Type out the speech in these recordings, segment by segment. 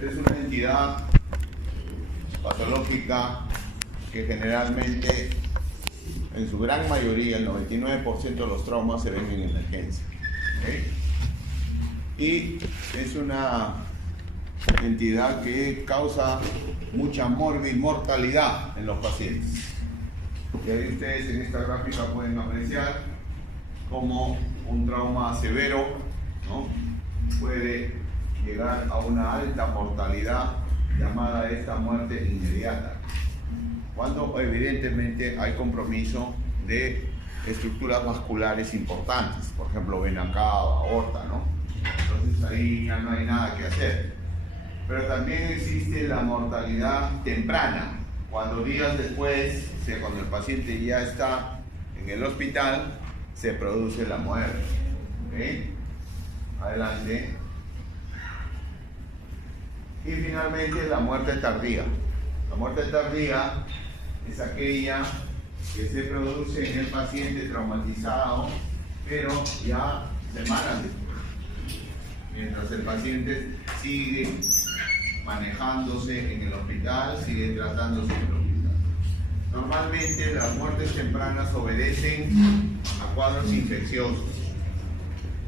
Esta es una entidad patológica que generalmente, en su gran mayoría, el 99% de los traumas se ven en emergencia. ¿Okay? Y es una entidad que causa mucha mortalidad en los pacientes. Y ahí ustedes en esta gráfica pueden apreciar cómo un trauma severo, ¿no?, puede llegar a una alta mortalidad llamada esta muerte inmediata, cuando evidentemente hay compromiso de estructuras vasculares importantes, por ejemplo vena cava, aorta, ¿no? Entonces ahí ya no hay nada que hacer. Pero también existe la mortalidad temprana, cuando días después, o sea, cuando el paciente ya está en el hospital, se produce la muerte. ¿Okay? Adelante. Y finalmente la muerte tardía. La muerte tardía es aquella que se produce en el paciente traumatizado, pero ya semanas después, mientras el paciente sigue manejándose en el hospital, sigue tratándose en el hospital. Normalmente las muertes tempranas obedecen a cuadros infecciosos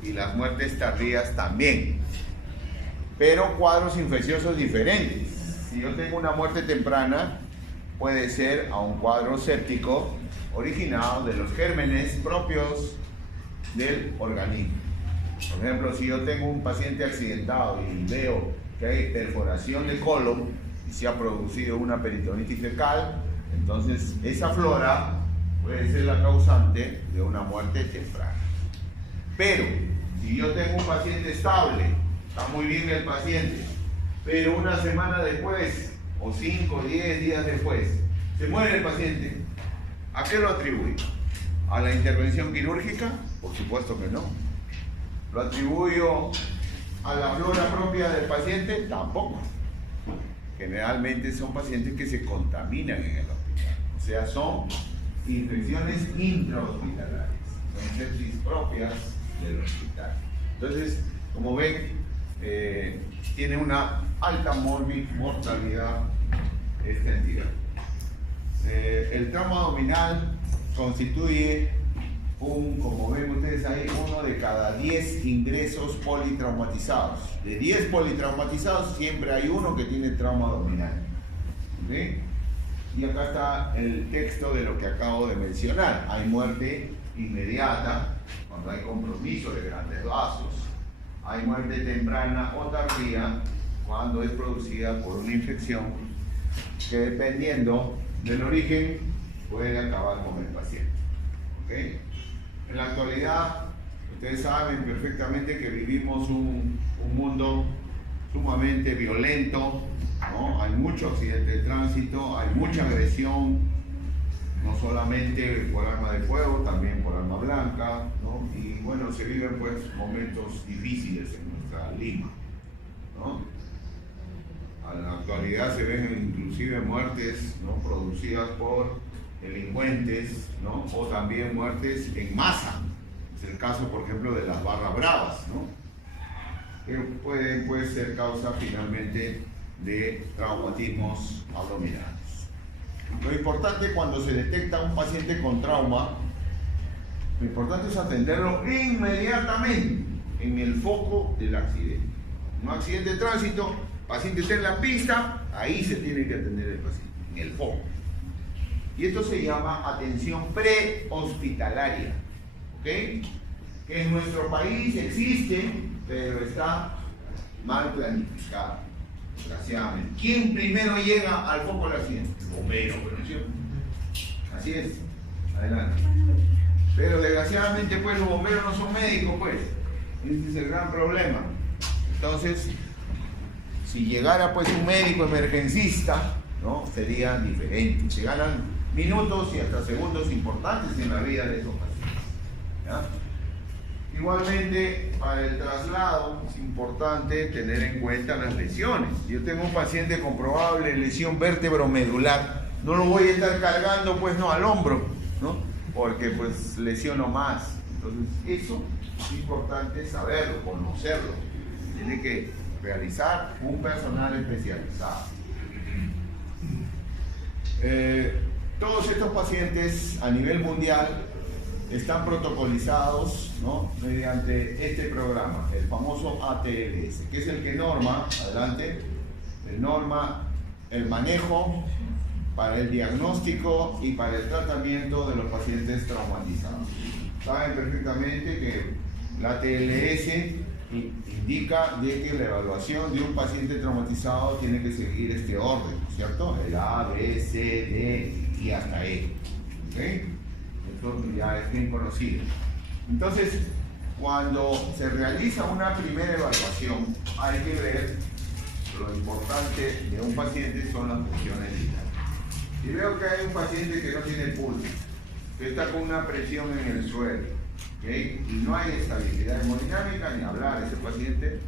y las muertes tardías también, pero cuadros infecciosos diferentes. Si yo tengo una muerte temprana, puede ser a un cuadro séptico originado de los gérmenes propios del organismo. Por ejemplo, si yo tengo un paciente accidentado y veo que hay perforación de colon y se ha producido una peritonitis fecal, entonces esa flora puede ser la causante de una muerte temprana. Pero si yo tengo un paciente estable, está muy bien el paciente, pero una semana después, o 5 o 10 días después, se muere el paciente, ¿a qué lo atribuyo? ¿A la intervención quirúrgica? Por supuesto que no. ¿Lo atribuyo a la flora propia del paciente? Tampoco. Generalmente son pacientes que se contaminan en el hospital, o sea, son infecciones intrahospitalarias, son sepsis propias del hospital. Entonces, como ven, tiene una alta mortalidad esta entidad. El trauma abdominal constituye como ven ustedes ahí, 1 de cada 10 ingresos politraumatizados. De 10 politraumatizados, siempre hay uno que tiene trauma abdominal. ¿Okay? Y acá está el texto de lo que acabo de mencionar. Hay muerte inmediata, cuando hay compromiso de grandes vasos. Hay muerte temprana o tardía, cuando es producida por una infección que, dependiendo del origen, puede acabar con el paciente. ¿Okay? En la actualidad, ustedes saben perfectamente que vivimos un mundo sumamente violento, ¿no? Hay mucho accidente de tránsito, hay mucha agresión, no solamente por arma de fuego, también por arma blanca, ¿no? Y bueno, se viven pues momentos difíciles en nuestra Lima, ¿no? En la actualidad se ven inclusive muertes, ¿no?, producidas por delincuentes, ¿no?, o también muertes en masa. Es el caso, por ejemplo, de las barras bravas, ¿no?, que pueden ser causa finalmente de traumatismos abdominales. Lo importante cuando se detecta un paciente con trauma, lo importante es atenderlo inmediatamente en el foco del accidente. Un accidente de tránsito, el paciente está en la pista, ahí se tiene que atender el paciente, en el foco. Y esto se llama atención prehospitalaria, ¿ok? Que en nuestro país existe, pero está mal planificado, desgraciadamente. ¿Quién primero llega al foco del accidente? El bombero, ¿no es cierto? Así es. Adelante. Pero desgraciadamente, pues, los bomberos no son médicos, pues. Este es el gran problema. Entonces, si llegara, pues, un médico emergencista, ¿no?, sería diferente. Se ganan minutos y hasta segundos importantes en la vida de esos pacientes, ¿ya? Igualmente, para el traslado es importante tener en cuenta las lesiones. Si yo tengo un paciente con probable lesión vértebro-medular, no lo voy a estar cargando, pues, no, al hombro, ¿no?, porque pues lesiono más. Entonces, eso es importante saberlo, conocerlo. Tiene que realizar un personal especializado. Todos estos pacientes a nivel mundial están protocolizados, ¿no?, mediante este programa, el famoso ATLS, que es el que norma, adelante, norma el manejo para el diagnóstico y para el tratamiento de los pacientes traumatizados. Saben perfectamente que la ATLS indica de que la evaluación de un paciente traumatizado tiene que seguir este orden, ¿cierto? El A, B, C, D y hasta E. ¿Okay? Esto ya es bien conocido. Entonces, cuando se realiza una primera evaluación, hay que ver lo importante de un paciente son las funciones vitales. Si veo que hay un paciente que no tiene pulso, que está con una presión en el suelo, ¿okay?, y no hay estabilidad hemodinámica ni hablar, ese paciente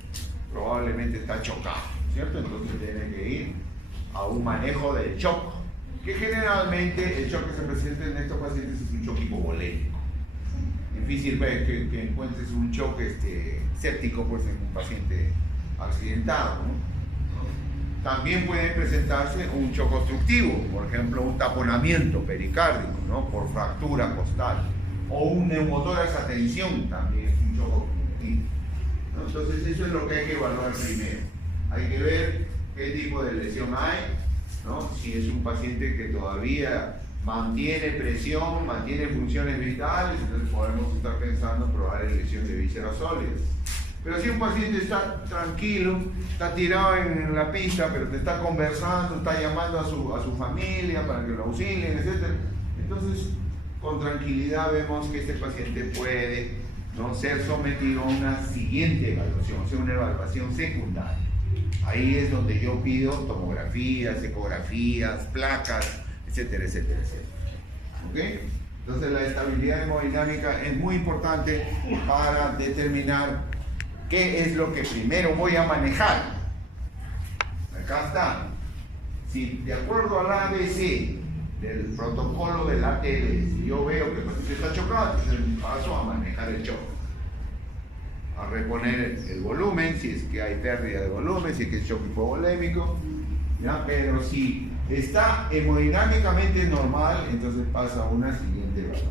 probablemente está chocado, ¿cierto? Entonces tiene que ir a un manejo del shock, que generalmente el shock que se presenta en estos pacientes es un shock hipovolémico. Difícil ver que encuentres un shock séptico pues, en un paciente accidentado, ¿no? También puede presentarse un shock obstructivo, por ejemplo, un taponamiento pericárdico, ¿no?, por fractura costal, o un neumotórax a tensión, también es un shock obstructivo, ¿no? Entonces, eso es lo que hay que evaluar primero. Hay que ver qué tipo de lesión hay, ¿no? Si es un paciente que todavía mantiene presión, mantiene funciones vitales, entonces podemos estar pensando en probar lesión de vísceras sólidas. Pero si un paciente está tranquilo, está tirado en la pista, pero te está conversando, está llamando a su familia para que lo auxilien, etc. Entonces, con tranquilidad vemos que este paciente puede, ¿no?, ser sometido a una siguiente evaluación, o sea, una evaluación secundaria. Ahí es donde yo pido tomografías, ecografías, placas, etcétera, etcétera, etcétera. ¿Okay? Entonces, la estabilidad hemodinámica es muy importante para determinar ¿qué es lo que primero voy a manejar? Acá está. Si de acuerdo al ABC del protocolo del ATLS, yo veo que el paciente está chocado, entonces paso a manejar el shock. A reponer el volumen, si es que hay pérdida de volumen, si es que es shock hipovolémico, ¿ya? Pero si está hemodinámicamente normal, entonces pasa a una siguiente evaluación,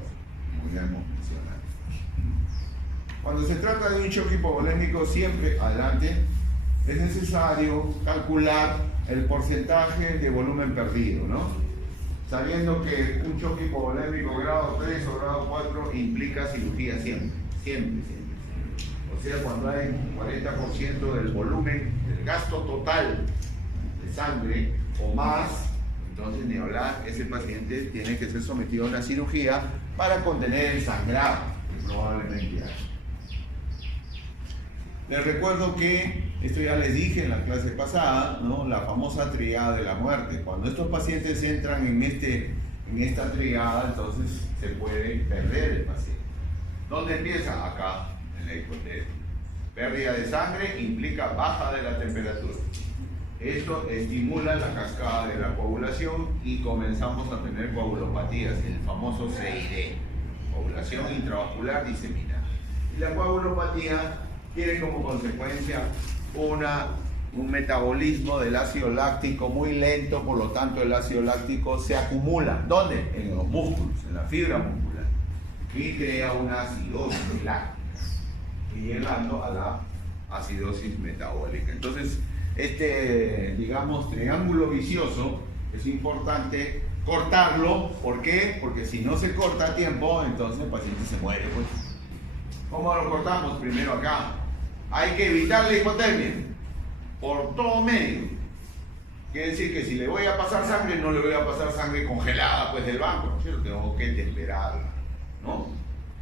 como ya hemos mencionado. Cuando se trata de un shock hipovolémico, siempre, adelante, es necesario calcular el porcentaje de volumen perdido, ¿no? Sabiendo que un shock hipovolémico grado 3 o grado 4 implica cirugía siempre, siempre, siempre. O sea, cuando hay un 40% del volumen, del gasto total de sangre o más, entonces ni hablar, ese paciente tiene que ser sometido a una cirugía para contener el sangrado, que probablemente hay. Les recuerdo que, esto ya les dije en la clase pasada, ¿no?, la famosa triada de la muerte. Cuando estos pacientes entran en esta triada, entonces se puede perder el paciente. ¿Dónde empieza? Acá, en la hipotermia. Pérdida de sangre implica baja de la temperatura. Esto estimula la cascada de la coagulación y comenzamos a tener coagulopatías, el famoso CID, coagulación intravascular diseminada. Y la coagulopatía tiene como consecuencia un metabolismo del ácido láctico muy lento, por lo tanto el ácido láctico se acumula. ¿Dónde? En los músculos, en la fibra muscular, y crea una acidosis láctica, y llegando a la acidosis metabólica. Entonces, digamos, triángulo vicioso es importante cortarlo. ¿Por qué? Porque si no se corta a tiempo, entonces el paciente se muere, pues. ¿Cómo lo cortamos? Primero acá. Hay que evitar la hipotermia por todo medio. Quiere decir que si le voy a pasar sangre, no le voy a pasar sangre congelada pues del banco, ¿cierto? Tengo que temperarla, ¿no?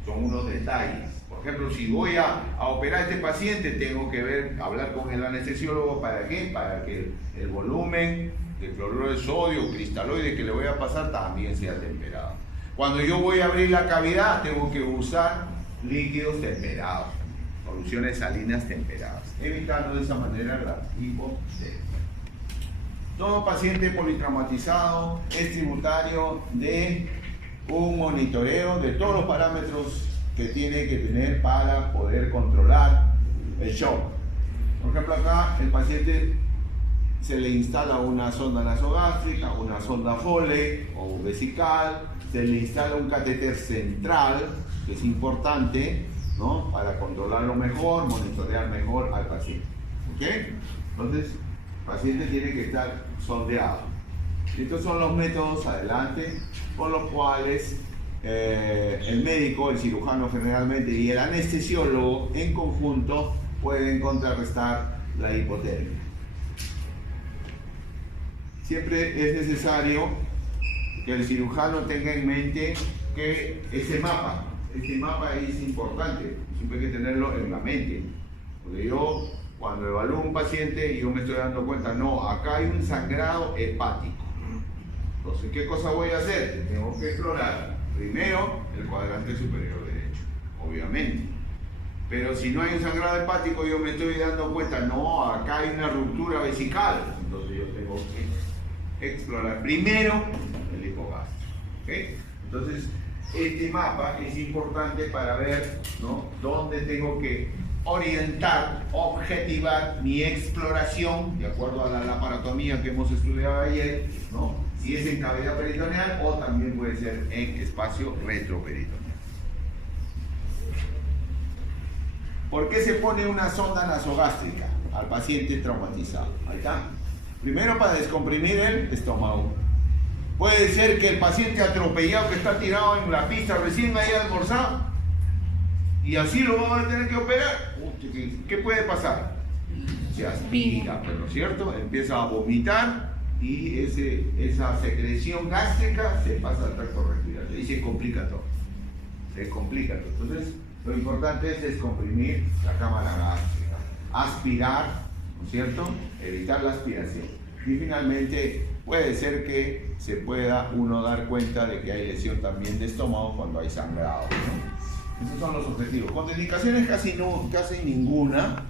Son unos detalles. Por ejemplo, si voy a operar a este paciente, tengo que hablar con el anestesiólogo. ¿Para qué? Para que el volumen de cloruro de sodio o cristaloide que le voy a pasar también sea temperado. Cuando yo voy a abrir la cavidad, tengo que usar líquidos temperados, soluciones salinas temperadas, evitando de esa manera la hipotermia. Todo paciente politraumatizado es tributario de un monitoreo de todos los parámetros que tiene que tener para poder controlar el shock. Por ejemplo, acá el paciente se le instala una sonda nasogástrica, una sonda Foley o vesical, se le instala un catéter central, que es importante, ¿no? Para controlarlo mejor, monitorear mejor al paciente. ¿Ok? Entonces, el paciente tiene que estar sondeado. Estos son los métodos adelante con los cuales el médico, el cirujano generalmente y el anestesiólogo en conjunto pueden contrarrestar la hipotermia. Siempre es necesario que el cirujano tenga en mente que ese mapa es importante, siempre hay que tenerlo en la mente. Porque yo, cuando evalúo a un paciente, yo me estoy dando cuenta, no, acá hay un sangrado hepático. Entonces, ¿qué cosa voy a hacer? Tengo que explorar primero el cuadrante superior derecho, obviamente. Pero si no hay un sangrado hepático, yo me estoy dando cuenta, no, acá hay una ruptura vesical. Entonces yo tengo que explorar primero el hipogástrico. ¿Okay? Entonces, este mapa es importante para ver, ¿no?, dónde tengo que orientar, objetivar mi exploración, de acuerdo a la laparotomía que hemos estudiado ayer, ¿no? Si es en cavidad peritoneal o también puede ser en espacio retroperitoneal. ¿Por qué se pone una sonda nasogástrica al paciente traumatizado? Ahí está. Primero, para descomprimir el estómago. Puede ser que el paciente atropellado que está tirado en la pista recién haya almorzado y así lo vamos a tener que operar. ¿Qué puede pasar? Se aspira, ¿no es cierto? Empieza a vomitar y esa secreción gástrica se pasa al tracto respiratorio y se complica todo. Entonces, lo importante es descomprimir la cámara gástrica, aspirar, ¿no es cierto? Evitar la aspiración. Y finalmente, puede ser que se pueda uno dar cuenta de que hay lesión también de estómago cuando hay sangrado, ¿no? Esos son los objetivos. Contraindicaciones casi ninguna.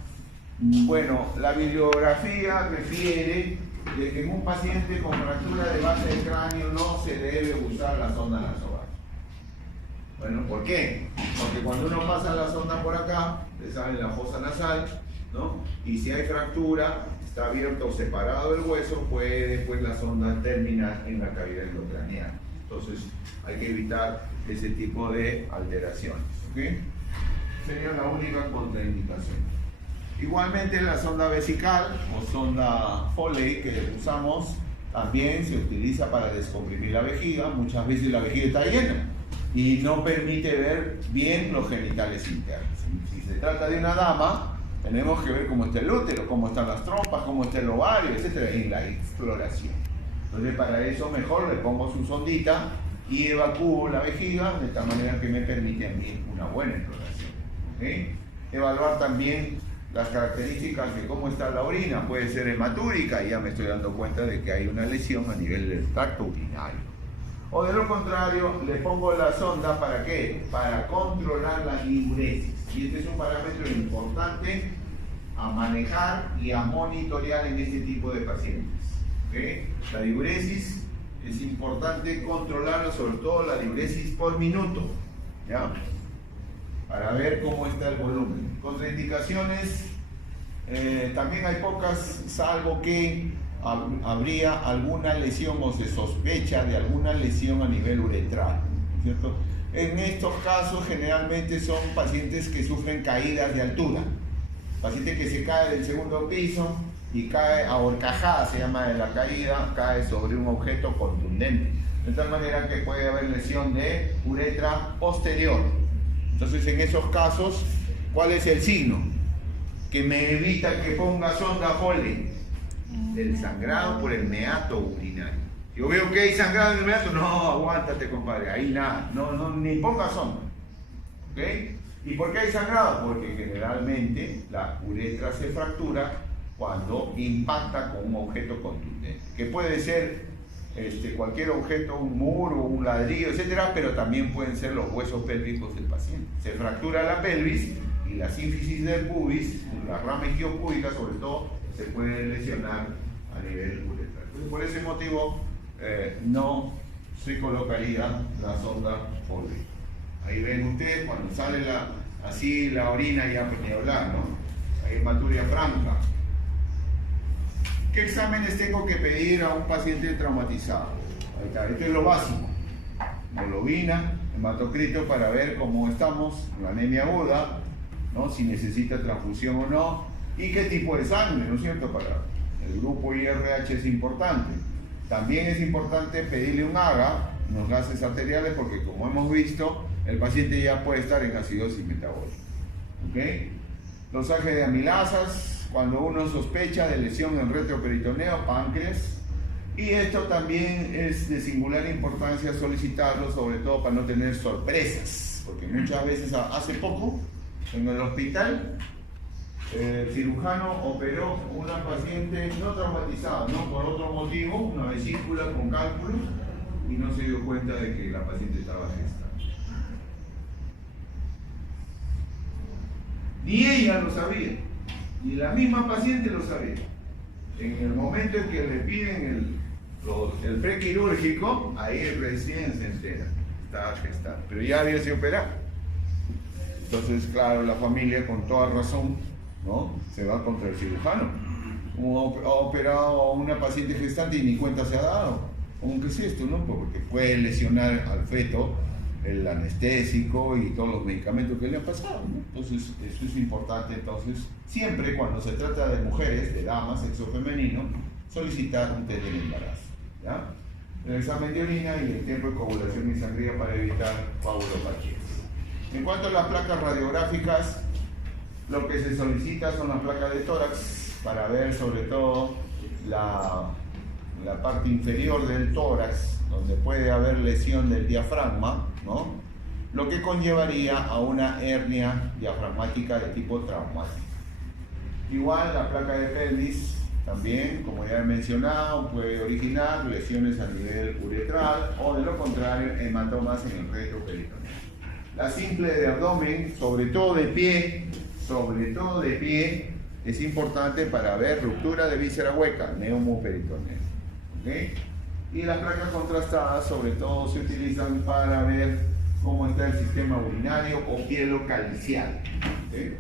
Bueno, la bibliografía refiere de que en un paciente con fractura de base de cráneo no se debe usar la sonda nasogástrica. Bueno, ¿por qué? Porque cuando uno pasa la sonda por acá, le sale la fosa nasal, ¿no? Y si hay fractura, está abierto o separado el hueso, puede después la sonda terminar en la cavidad endocraneal. Entonces, hay que evitar ese tipo de alteraciones. ¿Okay? Sería la única contraindicación. Igualmente, la sonda vesical o sonda Foley que usamos también se utiliza para descomprimir la vejiga. Muchas veces la vejiga está llena y no permite ver bien los genitales internos. Si se trata de una dama, tenemos que ver cómo está el útero, cómo están las trompas, cómo está el ovario, etc. en la exploración. Entonces, para eso mejor le pongo su sondita y evacúo la vejiga de tal manera que me permite a mí una buena exploración. ¿Okay? Evaluar también las características de cómo está la orina. Puede ser hematúrica y ya me estoy dando cuenta de que hay una lesión a nivel del tracto urinario. O de lo contrario, le pongo la sonda ¿para qué? Para controlar la diuresis. Y este es un parámetro importante a manejar y a monitorear en este tipo de pacientes. ¿Okay? La diuresis es importante controlarla, sobre todo la diuresis por minuto, ¿ya? Para ver cómo está el volumen. Contraindicaciones, también hay pocas, salvo que habría alguna lesión o se sospecha de alguna lesión a nivel uretral, ¿cierto? En estos casos generalmente son pacientes que sufren caídas de altura, paciente que se cae del segundo piso y cae a horcajada, se llama de la caída, cae sobre un objeto contundente, de tal manera que puede haber lesión de uretra posterior. Entonces, en esos casos, ¿cuál es el signo? Que me evita que ponga sonda Foley. El sangrado por el meato urinario. Yo veo que hay sangrado en el meato, no, aguántate, compadre, ahí nada, no, ni ponga sonda. ¿Ok? ¿Y por qué hay sangrado? Porque generalmente la uretra se fractura cuando impacta con un objeto contundente, que puede ser cualquier objeto, un muro, un ladrillo, etcétera, pero también pueden ser los huesos pélvicos del paciente. Se fractura la pelvis y la sínfisis del pubis, la rama isquiopúbica sobre todo, se puede lesionar a nivel uretral. Entonces, por ese motivo no se colocaría la sonda Foley. Ahí ven ustedes cuando sale así la orina, ya pues ni hablar, ¿no? hematuria franca. ¿Qué exámenes tengo que pedir a un paciente traumatizado? Ahí está, esto es lo básico. Hemoglobina, hematocrito para ver cómo estamos, la anemia aguda, ¿no? Si necesita transfusión o no, y qué tipo de sangre, ¿no es cierto? Para el grupo IRH es importante. También es importante pedirle un AGA, unos gases arteriales, porque como hemos visto, el paciente ya puede estar en acidosis metabólica. ¿Okay? Dosaje de amilasas, cuando uno sospecha de lesión en retroperitoneo, páncreas. Y esto también es de singular importancia solicitarlo, sobre todo para no tener sorpresas, porque muchas veces, hace poco, en el hospital, el cirujano operó una paciente no traumatizada, no por otro motivo, una vesícula con cálculos, y no se dio cuenta de que la paciente estaba gestante. Ni ella lo sabía, ni la misma paciente lo sabía. En el momento en que le piden el prequirúrgico, ahí recién se entera, estaba gestante, pero ya había sido operado. Entonces, claro, la familia con toda razón, ¿no? Se va contra el cirujano. Ha operado a una paciente gestante y ni cuenta se ha dado. ¿Cómo que es esto, no? Porque puede lesionar al feto el anestésico y todos los medicamentos que le han pasado, ¿no? Entonces, eso es importante. Entonces, siempre cuando se trata de mujeres, de damas, sexo femenino, solicitar un test del embarazo, ¿ya? El examen de orina y el tiempo de coagulación y sangría para evitar coagulopatías. En cuanto a las placas radiográficas, lo que se solicita son las placas de tórax para ver sobre todo la parte inferior del tórax, donde puede haber lesión del diafragma, ¿no? Lo que conllevaría a una hernia diafragmática de tipo traumático. Igual la placa de pelvis también, como ya he mencionado, puede originar lesiones a nivel uretral o de lo contrario hematomas en el retroperitoneal. La simple de abdomen, sobre todo de pie, es importante para ver ruptura de víscera hueca, neumoperitoneal. ¿Okay? Y las placas contrastadas sobre todo se utilizan para ver cómo está el sistema urinario o pielocalcial. ¿Okay?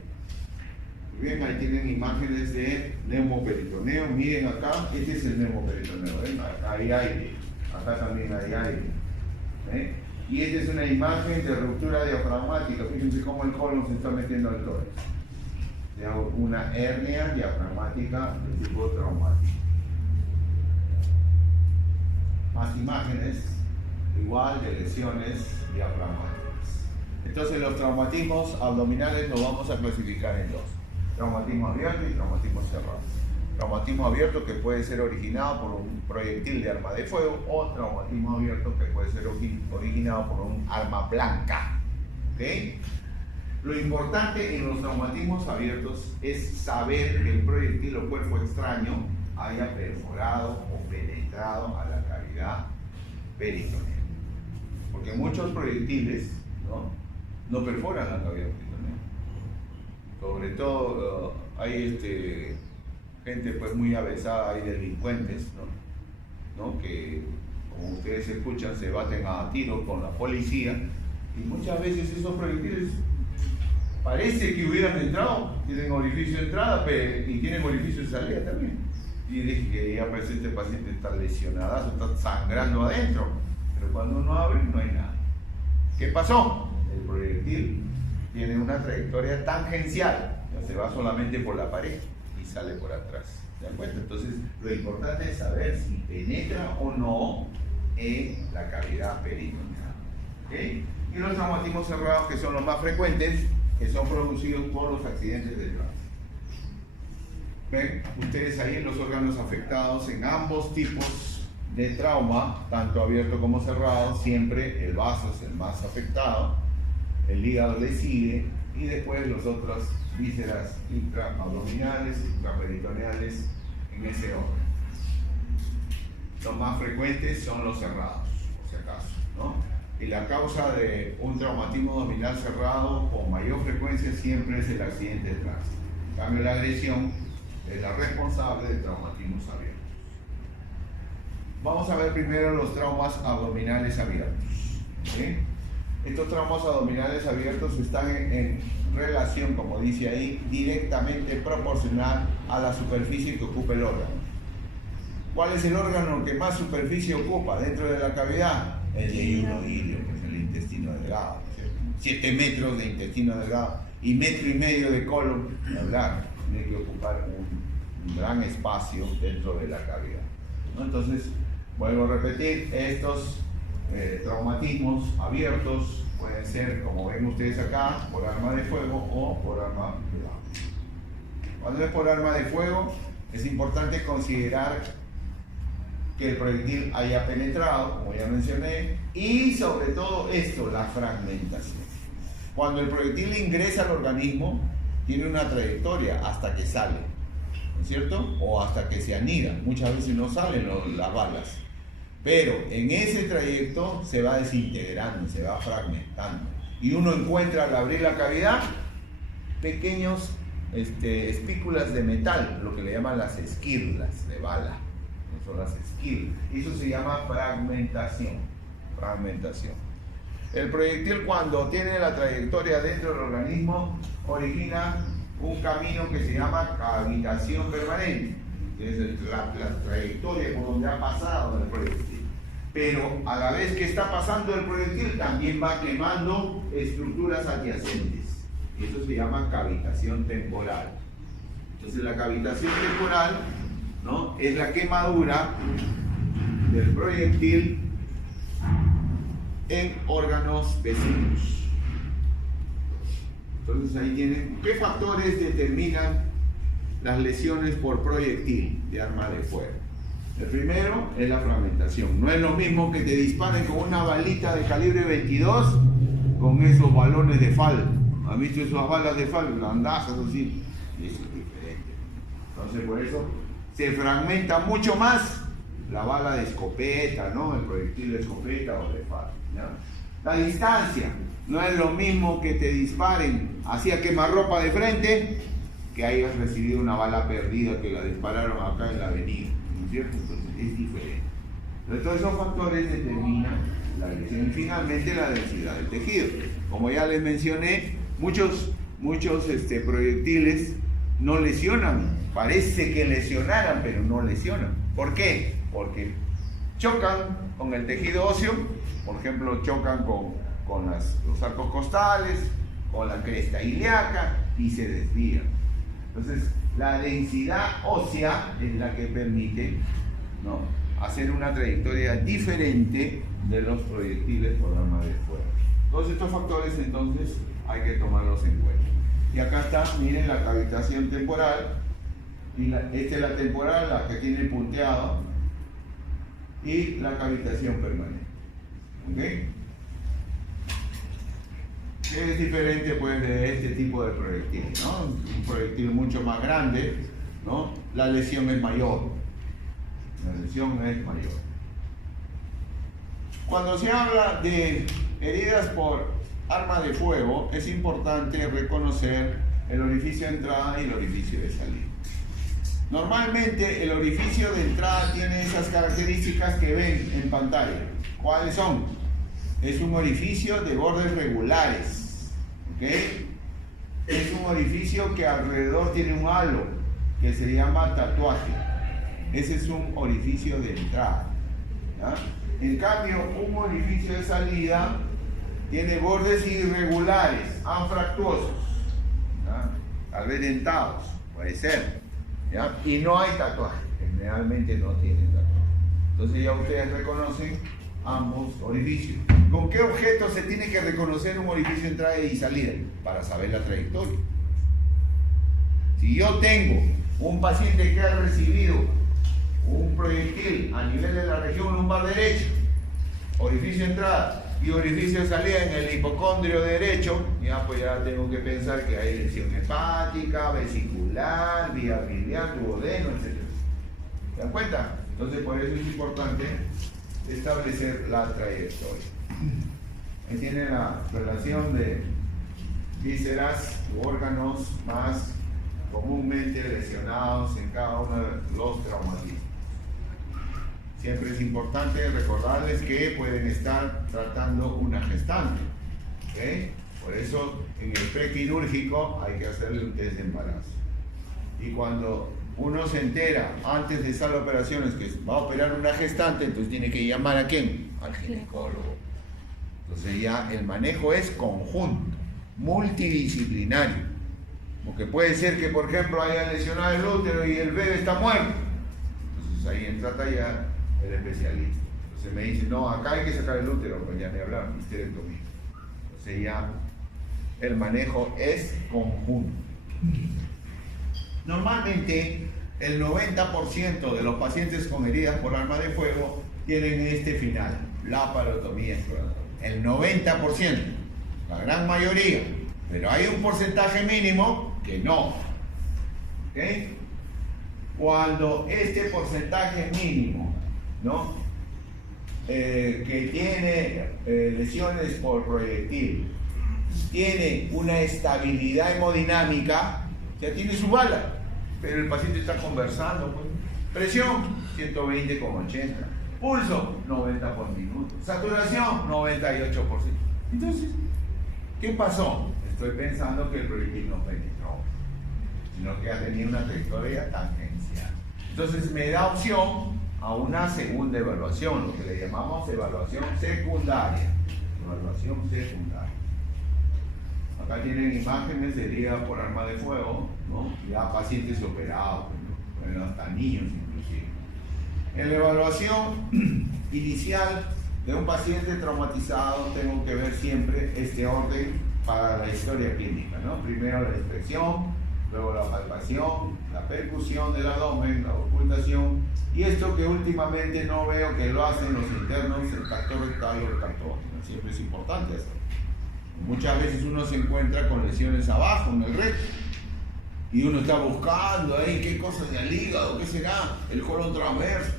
Muy bien, ahí tienen imágenes de neumoperitoneo. Miren acá, este es el neumoperitoneo. ¿Ven? Hay aire, acá también hay aire. ¿Okay? Y esta es una imagen de ruptura diafragmática. Fíjense cómo el colon se está metiendo al tórax. Una hernia diafragmática de tipo traumático. Más imágenes, igual de lesiones diafragmáticas. Entonces los traumatismos abdominales los vamos a clasificar en dos: traumatismo abierto y traumatismo cerrado. Traumatismo abierto que puede ser originado por un proyectil de arma de fuego, o traumatismo abierto que puede ser originado por un arma blanca. ¿Okay? Lo importante en los traumatismos abiertos es saber que el proyectil o cuerpo extraño haya perforado o penetrado a la cavidad peritoneal. Porque muchos proyectiles no perforan la cavidad peritoneal. Sobre todo hay gente pues muy avesada, hay delincuentes, ¿no? Que, como ustedes escuchan, se baten a tiros con la policía, y muchas veces esos proyectiles parece que hubieran entrado, tienen orificio de entrada y tienen orificio de salida también. Y dije que ya parece este paciente está lesionado, está sangrando adentro, pero cuando uno abre no hay nada. ¿Qué pasó? El proyectil tiene una trayectoria tangencial, ya se va solamente por la pared y sale por atrás. ¿De acuerdo? Entonces, lo importante es saber si penetra o no en la cavidad peritoneal. ¿Okay? Y los traumatismos cerrados, que son los más frecuentes, que son producidos por los accidentes de tránsito. Ven ustedes ahí los órganos afectados en ambos tipos de trauma, tanto abierto como cerrado. Siempre el vaso es el más afectado, el hígado le sigue, y después los otros vísceras intraabdominales, intraperitoneales en ese orden. Los más frecuentes son los cerrados, por si acaso, ¿no? Y la causa de un traumatismo abdominal cerrado con mayor frecuencia siempre es el accidente de tránsito. En cambio, la agresión es la responsable de traumatismos abiertos. Vamos a ver primero los traumas abdominales abiertos. ¿Sí? Estos tramos abdominales abiertos están en relación, como dice ahí, directamente proporcional a la superficie que ocupa el órgano. ¿Cuál es el órgano que más superficie ocupa dentro de la cavidad? El yeyuno ilio, que es el intestino delgado. 7 metros de intestino delgado y 1,5 metros de colon, ni hablar, tiene que ocupar un gran espacio dentro de la cavidad, ¿no? Entonces, vuelvo a repetir, estos traumatismos abiertos pueden ser, como ven ustedes acá, por arma de fuego o por arma de agua. Cuando es por arma de fuego, es importante considerar que el proyectil haya penetrado, como ya mencioné, y sobre todo esto, la fragmentación. Cuando el proyectil ingresa al organismo, tiene una trayectoria hasta que sale, ¿no es cierto? O hasta que se anida. Muchas veces no salen las balas, pero en ese trayecto se va desintegrando, se va fragmentando. Y uno encuentra al abrir la cavidad pequeños espículas de metal, lo que le llaman las esquirlas de bala. Son las esquirlas. Eso se llama fragmentación. El proyectil, cuando tiene la trayectoria dentro del organismo, origina un camino que se llama cavitación permanente, que es la trayectoria por donde ha pasado el proyectil. Pero a la vez que está pasando el proyectil, también va quemando estructuras adyacentes. Y eso se llama cavitación temporal. Entonces la cavitación temporal, ¿no?, es la quemadura del proyectil en órganos vecinos. Entonces ahí tienen qué factores determinan las lesiones por proyectil de arma de fuego. El primero es la fragmentación. No es lo mismo que te disparen con una balita de calibre 22 con esos balones de FAL. ¿Han visto esas balas de FAL? Grandazas así. Eso es diferente. Entonces por eso se fragmenta mucho más la bala de escopeta, ¿no? El proyectil de escopeta o de FAL, ¿no? La distancia. No es lo mismo que te disparen así a quemarropa de frente que hayas recibido una bala perdida que la dispararon acá en la avenida, ¿no es cierto? Entonces es diferente. Entonces todos esos factores determinan la lesión y finalmente la densidad del tejido. Como ya les mencioné, muchos proyectiles no lesionan, parece que lesionaran, pero no lesionan. ¿Por qué? Porque chocan con el tejido óseo, por ejemplo, chocan con los arcos costales, con la cresta ilíaca y se desvían. Entonces, la densidad ósea es la que permite, ¿no?, hacer una trayectoria diferente de los proyectiles por arma de fuego. Todos estos factores, entonces, hay que tomarlos en cuenta. Y acá está, miren, la cavitación temporal. Y esta es la temporal, la que tiene punteado, y la cavitación permanente. ¿Ok? ¿Qué es diferente, pues, de este tipo de proyectil, ¿no? Un proyectil mucho más grande, ¿no? La lesión es mayor. La lesión es mayor. Cuando se habla de heridas por arma de fuego, es importante reconocer el orificio de entrada y el orificio de salida. Normalmente el orificio de entrada tiene esas características que ven en pantalla. ¿Cuáles son? Es un orificio de bordes regulares, ¿ok? Es un orificio que alrededor tiene un halo que se llama tatuaje. Ese es un orificio de entrada, ¿ya? En cambio, un orificio de salida tiene bordes irregulares, anfractuosos, ¿ya? Tal vez dentados, puede ser, ¿ya? Y no hay tatuaje, generalmente no tienen tatuaje. Entonces ya ustedes reconocen ambos orificios. ¿Con qué objeto se tiene que reconocer un orificio de entrada y salida? Para saber la trayectoria. Si yo tengo un paciente que ha recibido un proyectil a nivel de la región lumbar derecha, orificio de entrada y orificio de salida en el hipocondrio derecho, ya pues ya tengo que pensar que hay lesión hepática, vesicular, vía biliar, duodeno, etc. ¿Se dan cuenta? Entonces por eso es importante establecer la trayectoria. Ahí tiene la relación de vísceras u órganos más comúnmente lesionados en cada uno de los traumatismos. Siempre es importante recordarles que pueden estar tratando una gestante. ¿Okay? Por eso en el prequirúrgico hay que hacerle un test de embarazo. Y cuando uno se entera antes de estar la operación es que va a operar una gestante, entonces tiene que llamar ¿a quién? Al ginecólogo. Entonces ya el manejo es conjunto, multidisciplinario. Porque puede ser que, por ejemplo, haya lesionado el útero y el bebé está muerto. Entonces ahí entra ya el especialista. Entonces me dice, no, acá hay que sacar el útero, pues ya me hablaron, histerectomía. Entonces ya el manejo es conjunto. Normalmente el 90% de los pacientes con heridas por arma de fuego tienen este final, laparotomía exploratoria. El 90%, la gran mayoría, pero hay un porcentaje mínimo que no. ¿Okay? Cuando este porcentaje mínimo, ¿no? Que tiene lesiones por proyectil, tiene una estabilidad hemodinámica, ya tiene su bala, pero el paciente está conversando, pues. Presión 120,80, pulso 90 por minuto, saturación 98%. Entonces, ¿qué pasó? Estoy pensando que el proyectil no penetró, sino que ha tenido una trayectoria tangencial. Entonces me da opción a una segunda evaluación, lo que le llamamos evaluación secundaria. Evaluación secundaria. Acá tienen imágenes de heridas por arma de fuego, ¿no? Ya pacientes operados, ¿no? Bueno, hasta niños inclusive. En la evaluación inicial de un paciente traumatizado tengo que ver siempre este orden para la historia clínica, ¿no? Primero la inspección, luego la palpación, la percusión del abdomen, la ocultación, y esto que últimamente no veo que lo hacen los internos, el tacto rectal o el tacto óptimo. Siempre es importante eso. Muchas veces uno se encuentra con lesiones abajo en el recto y uno está buscando ahí qué cosa del hígado, qué será, el colon transverso.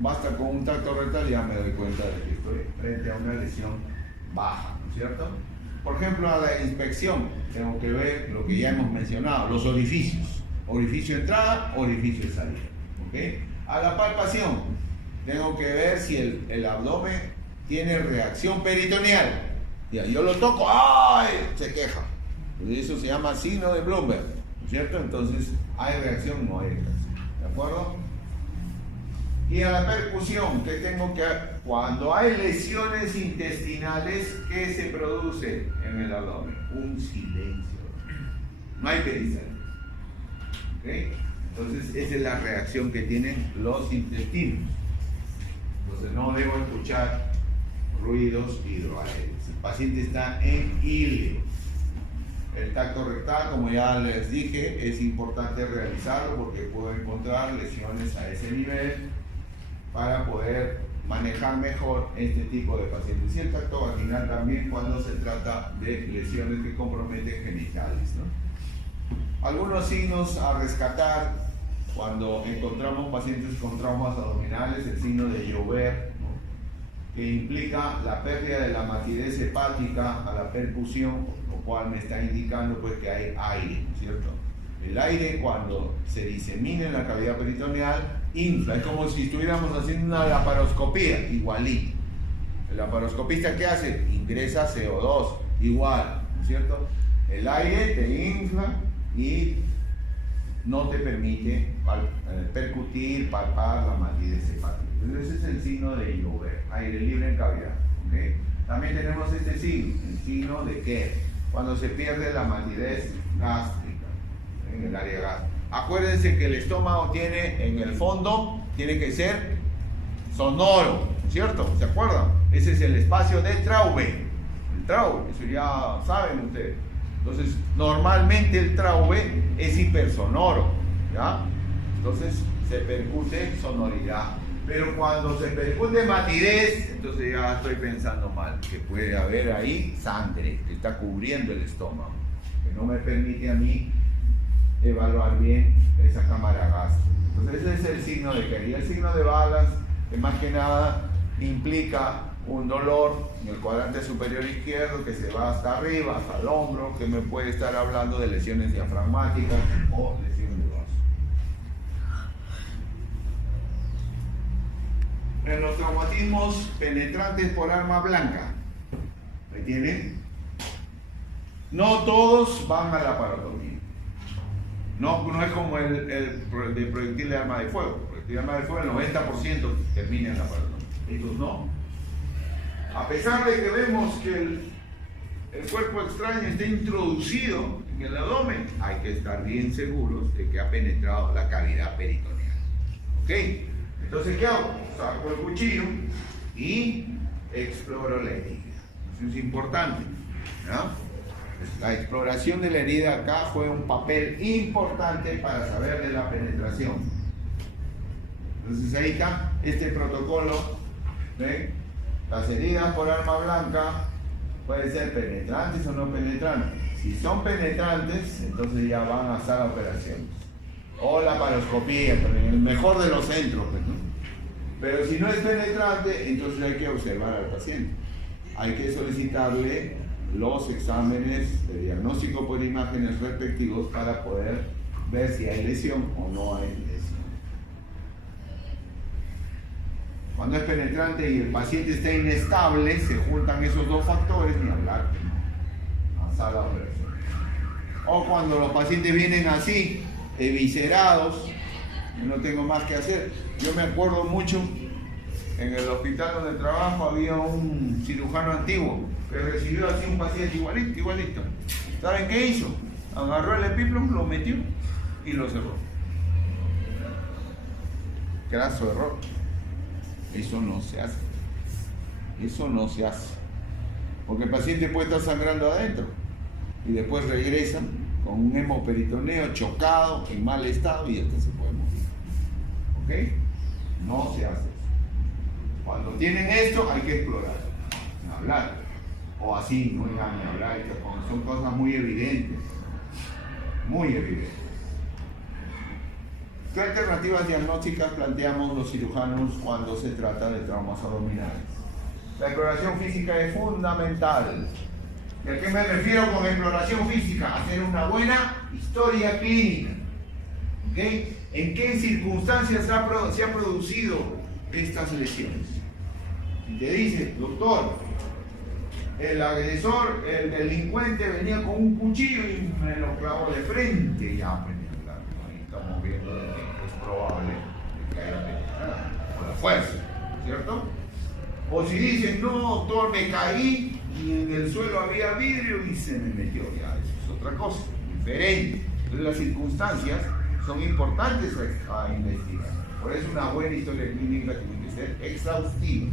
Basta con un tacto rectal y ya me doy cuenta de que estoy frente a una lesión baja, ¿no es cierto? Por ejemplo, a la inspección tengo que ver lo que ya hemos mencionado, los orificios. Orificio de entrada, orificio de salida. ¿Okay? A la palpación tengo que ver si el abdomen tiene reacción peritoneal. Ya, yo lo toco, ¡ay! Se queja. Eso se llama signo de Bloomberg, ¿no es cierto? Entonces, ¿hay reacción? No hay reacción. ¿De acuerdo? Y a la percusión, ¿qué tengo que hacer? Cuando hay lesiones intestinales, ¿qué se produce en el abdomen? Un silencio. No hay peristalsis. ¿Okay? Entonces, esa es la reacción que tienen los intestinos. Entonces, no debo escuchar ruidos hidroaéreos. El paciente está en híleo. El tacto rectal, como ya les dije, es importante realizarlo porque puedo encontrar lesiones a ese nivel para poder manejar mejor este tipo de pacientes. Y el tacto vaginal también cuando se trata de lesiones que comprometen genitales, ¿no? Algunos signos a rescatar cuando encontramos pacientes con traumas abdominales, el signo de llover, ¿no? Que implica la pérdida de la matidez hepática a la percusión, lo cual me está indicando pues que hay aire, ¿no es cierto? El aire cuando se disemina en la cavidad peritoneal infla, es como si estuviéramos haciendo una laparoscopía, igualito. El laparoscopista, ¿qué hace? Ingresa CO2, igual, ¿no es cierto? El aire te infla y no te permite percutir, palpar la matidez hepática. Entonces ese es el signo de llover, aire libre en cavidad. ¿Okay? También tenemos este signo, el signo de Kerr, cuando se pierde la matidez gástrica en el área gástrica. Acuérdense que el estómago tiene en el fondo, tiene que ser sonoro, ¿cierto? ¿Se acuerdan? Ese es el espacio de Traube. El Traube, eso ya saben ustedes. Entonces, normalmente el Traube es hipersonoro, ¿ya? Entonces, se percute sonoridad. Pero cuando se percute matidez, entonces ya estoy pensando mal, que puede haber ahí sangre que está cubriendo el estómago, que no me permite a mí evaluar bien esa cámara gástrica. Entonces ese es el signo de Kerr. Y el signo de Balance, que más que nada implica un dolor en el cuadrante superior izquierdo que se va hasta arriba, hasta el hombro, que me puede estar hablando de lesiones diafragmáticas o lesiones de vaso. En los traumatismos penetrantes por arma blanca, ahí tienen No todos van a la parotomía. No es como el de proyectil de arma de fuego. El proyectil de arma de fuego, el 90% termina en la parotomía. Estos no. A pesar de que vemos que el cuerpo extraño está introducido en el abdomen, hay que estar bien seguros de que ha penetrado la cavidad peritoneal. ¿Ok? Entonces, ¿qué hago? Saco el cuchillo y exploro la herida. Eso es importante, ¿no? La exploración de la herida acá juega un papel importante para saber de la penetración. Entonces ahí está este protocolo. ¿Ven? Las heridas por arma blanca pueden ser penetrantes o no penetrantes. Si son penetrantes, entonces ya van a sala de operaciones. O la paroscopía, pero en el mejor de los centros, pues, ¿no? Pero si no es penetrante, entonces hay que observar al paciente. Hay que solicitarle los exámenes de diagnóstico por imágenes respectivos para poder ver si hay lesión o no hay lesión. Cuando es penetrante y el paciente está inestable, se juntan esos dos factores, ni hablar, ¿no? A sala de operación. O cuando los pacientes vienen así, eviscerados, no tengo más que hacer. Yo me acuerdo mucho, en el hospital donde trabajo había un cirujano antiguo que recibió así un paciente igualito. ¿Saben qué hizo? Agarró el epiplum, lo metió y lo cerró. Graso error. Eso no se hace. Eso no se hace. Porque el paciente puede estar sangrando adentro y después regresa con un hemoperitoneo chocado, en mal estado y hasta se puede morir. ¿Ok? No se hace eso. Cuando tienen esto hay que explorar, hablar. O así, no iban a hablar, son cosas muy evidentes. Muy evidentes. ¿Qué alternativas diagnósticas planteamos los cirujanos cuando se trata de traumas abdominales? La exploración física es fundamental. ¿Y a qué me refiero con exploración física? Hacer una buena historia clínica. ¿Okay? ¿En qué circunstancias se ha producido estas lesiones? Si te dice, doctor, el agresor, el delincuente venía con un cuchillo y me lo clavó de frente, ya ahí estamos viendo que es probable que haya penetrado con la fuerza, ¿cierto? O si dicen, no, doctor, me caí y en el suelo había vidrio y se me metió, ya, eso es otra cosa, diferente. Entonces las circunstancias son importantes a investigar. Por eso una buena historia clínica tiene que ser exhaustiva.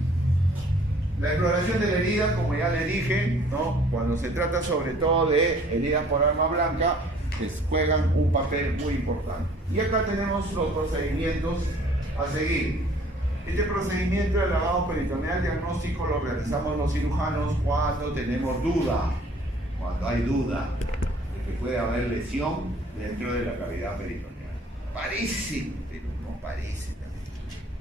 La exploración de la herida, como ya le dije, ¿no? Cuando se trata sobre todo de heridas por arma blanca, pues juegan un papel muy importante. Y acá tenemos los procedimientos a seguir. Este procedimiento de lavado peritoneal diagnóstico lo realizamos los cirujanos cuando tenemos duda, cuando hay duda de que puede haber lesión dentro de la cavidad peritoneal. Parece, pero no parece también,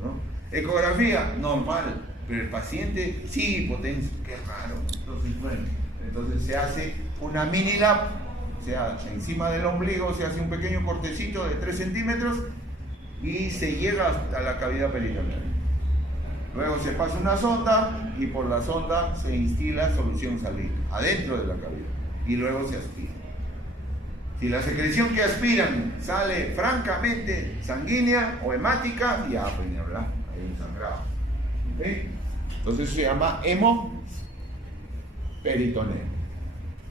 ¿no? Ecografía, normal. Pero el paciente sí hipotenso, qué raro. Entonces, bueno, entonces se hace una mini lap, o sea, encima del ombligo se hace un pequeño cortecito de 3 centímetros y se llega hasta la cavidad peritoneal. Luego se pasa una sonda y por la sonda se instila solución salina adentro de la cavidad y luego se aspira. Si la secreción que aspiran sale francamente sanguínea o hemática, ya pues ni hablar, hay un sangrado. ¿Okay? Entonces se llama hemoperitoneo.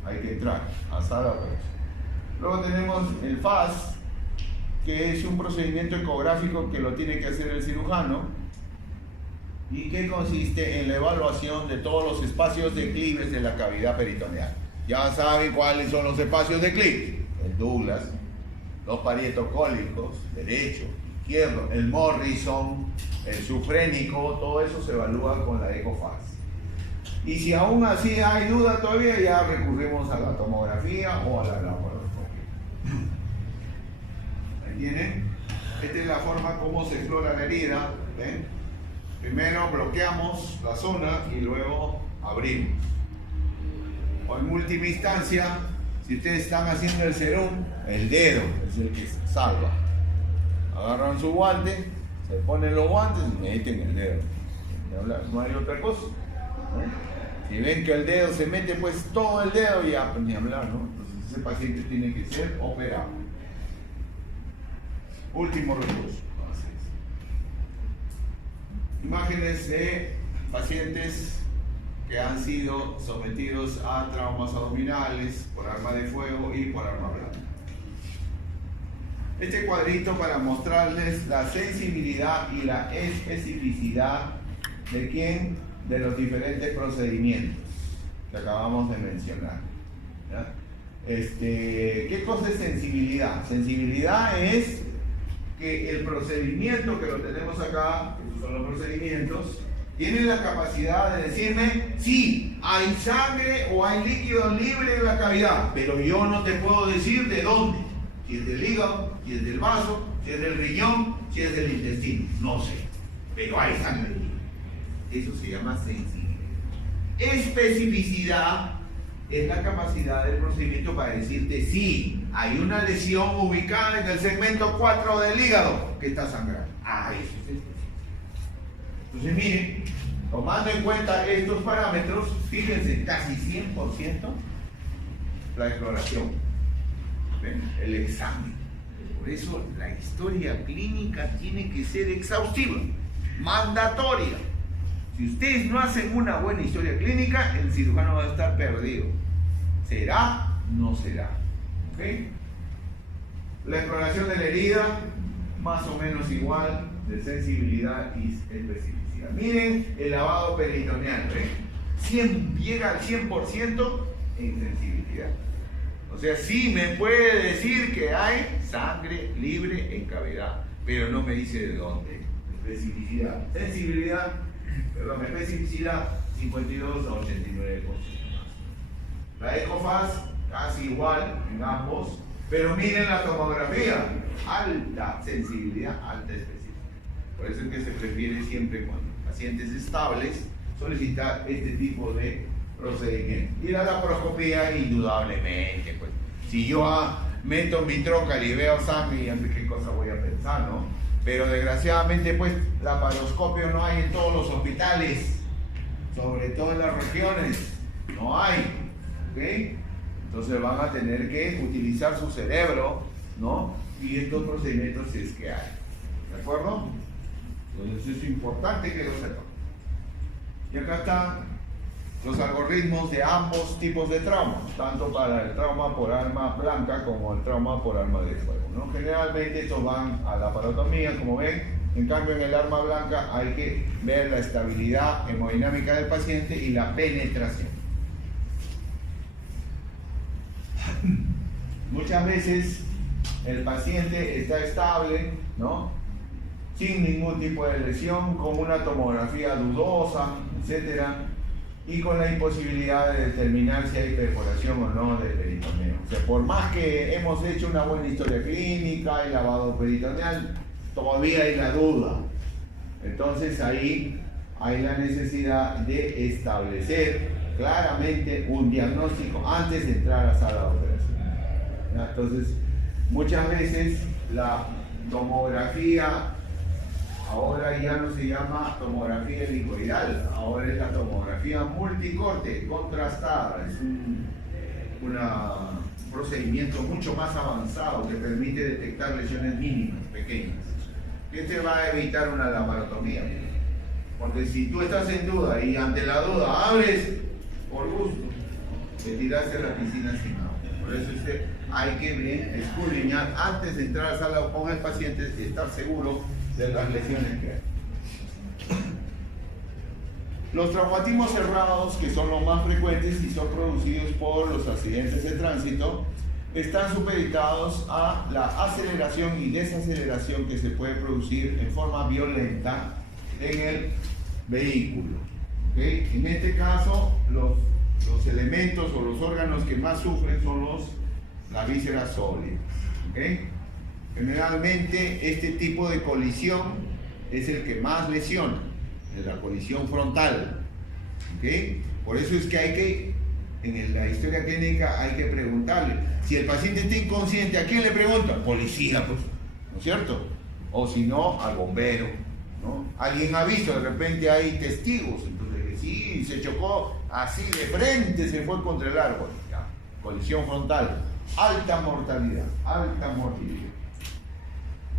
Hay que entrar a sala de operación. Luego tenemos el FAS, que es un procedimiento ecográfico que lo tiene que hacer el cirujano y que consiste en la evaluación de todos los espacios declives de la cavidad peritoneal. Ya saben cuáles son los espacios declives: el Douglas, los parietocólicos, derecho, izquierdo, el Morrison, el sufrénico, todo eso se evalúa con la ecofaz. Y si aún así hay duda todavía, ya recurrimos a la tomografía o a la laparoscopia. ¿Me entienden? Esta es la forma como se explora la herida. ¿Ven? Primero bloqueamos la zona y luego abrimos. O en última instancia, si ustedes están haciendo el serum, el dedo es el que salva. Agarran su guante, se ponen los guantes y meten el dedo. No hay otra cosa, ¿no? Si ven que el dedo se mete, pues todo el dedo, ya pues, ni hablar, ¿no? Entonces ese paciente tiene que ser operado. Último recurso. Imágenes de pacientes que han sido sometidos a traumas abdominales por arma de fuego y por arma blanca. Este cuadrito para mostrarles la sensibilidad y la especificidad de quién, de los diferentes procedimientos que acabamos de mencionar. ¿Ya? ¿Qué cosa es sensibilidad? Sensibilidad es que el procedimiento que lo tenemos acá, estos son los procedimientos, tiene la capacidad de decirme, sí, hay sangre o hay líquido libre en la cavidad, pero yo no te puedo decir de dónde. Si es del hígado, si es del vaso, si es del riñón, si es del intestino, no sé, pero hay sangre libre. Eso se llama sensibilidad. Especificidad es la capacidad del procedimiento para decirte, sí, hay una lesión ubicada en el segmento 4 del hígado que está sangrando. Eso es específico. Entonces miren, tomando en cuenta estos parámetros, fíjense, casi 100% la exploración, ¿ven? El examen. Por eso la historia clínica tiene que ser exhaustiva, mandatoria. Si ustedes no hacen una buena historia clínica, el cirujano va a estar perdido. ¿Será? No será. ¿Okay? La exploración de la herida, más o menos igual, de sensibilidad y especificidad. Miren el lavado peritoneal, llega al 100% en sensibilidad. O sea, sí me puede decir que hay sangre libre en cavidad, pero no me dice de dónde. Especificidad. Sensibilidad, especificidad 52 a 89%. La ECOFAS casi igual en ambos, pero miren la tomografía, alta sensibilidad, alta especificidad. Por eso es que se prefiere siempre con pacientes estables solicitar este tipo de procedimiento. Y la laparoscopía, indudablemente, pues, si yo meto mi trócar y veo sangre, ya sé qué cosa voy a pensar, ¿no? Pero desgraciadamente, pues, laparoscopio no hay en todos los hospitales, sobre todo en las regiones, no hay, ¿ok? Entonces van a tener que utilizar su cerebro, ¿no? Y estos procedimientos si es que hay, ¿de acuerdo? Entonces es importante que lo sepan. Y acá están los algoritmos de ambos tipos de trauma, tanto para el trauma por arma blanca como el trauma por arma de fuego, ¿no? Generalmente estos van a la parotomía, como ven. En cambio, en el arma blanca hay que ver la estabilidad hemodinámica del paciente y la penetración. Muchas veces el paciente está estable, ¿no? Sin ningún tipo de lesión, con una tomografía dudosa, etcétera, y con la imposibilidad de determinar si hay perforación o no del peritoneo. O sea, por más que hemos hecho una buena historia clínica y lavado peritoneal, todavía hay la duda. Entonces ahí hay la necesidad de establecer claramente un diagnóstico antes de entrar a sala de operación. ¿Ya? Entonces, muchas veces la tomografía ahora ya no se llama tomografía helicoidal, ahora es la tomografía multicorte, contrastada. Es un procedimiento mucho más avanzado que permite detectar lesiones mínimas, pequeñas. ¿Qué te va a evitar una laparotomía? Porque si tú estás en duda y ante la duda abres, por gusto, te tiraste a la piscina sin agua. Por eso hay que escudriñar antes de entrar a la sala con el paciente y estar seguro de las lesiones que hay. Los traumatismos cerrados, que son los más frecuentes y son producidos por los accidentes de tránsito, están supeditados a la aceleración y desaceleración que se puede producir en forma violenta en el vehículo. ¿Okay? En este caso, los elementos o los órganos que más sufren son las vísceras sólidas. ¿Okay? Generalmente este tipo de colisión es el que más lesiona, es la colisión frontal. ¿Okay? Por eso es que en la historia clínica hay que preguntarle. Si el paciente está inconsciente, ¿a quién le pregunta? Policía, pues, ¿no es cierto? O si no, al bombero, ¿no? Alguien ha visto, de repente hay testigos, entonces sí, se chocó, así de frente se fue contra el árbol, ¿ya? Colisión frontal, alta mortalidad, alta mortalidad.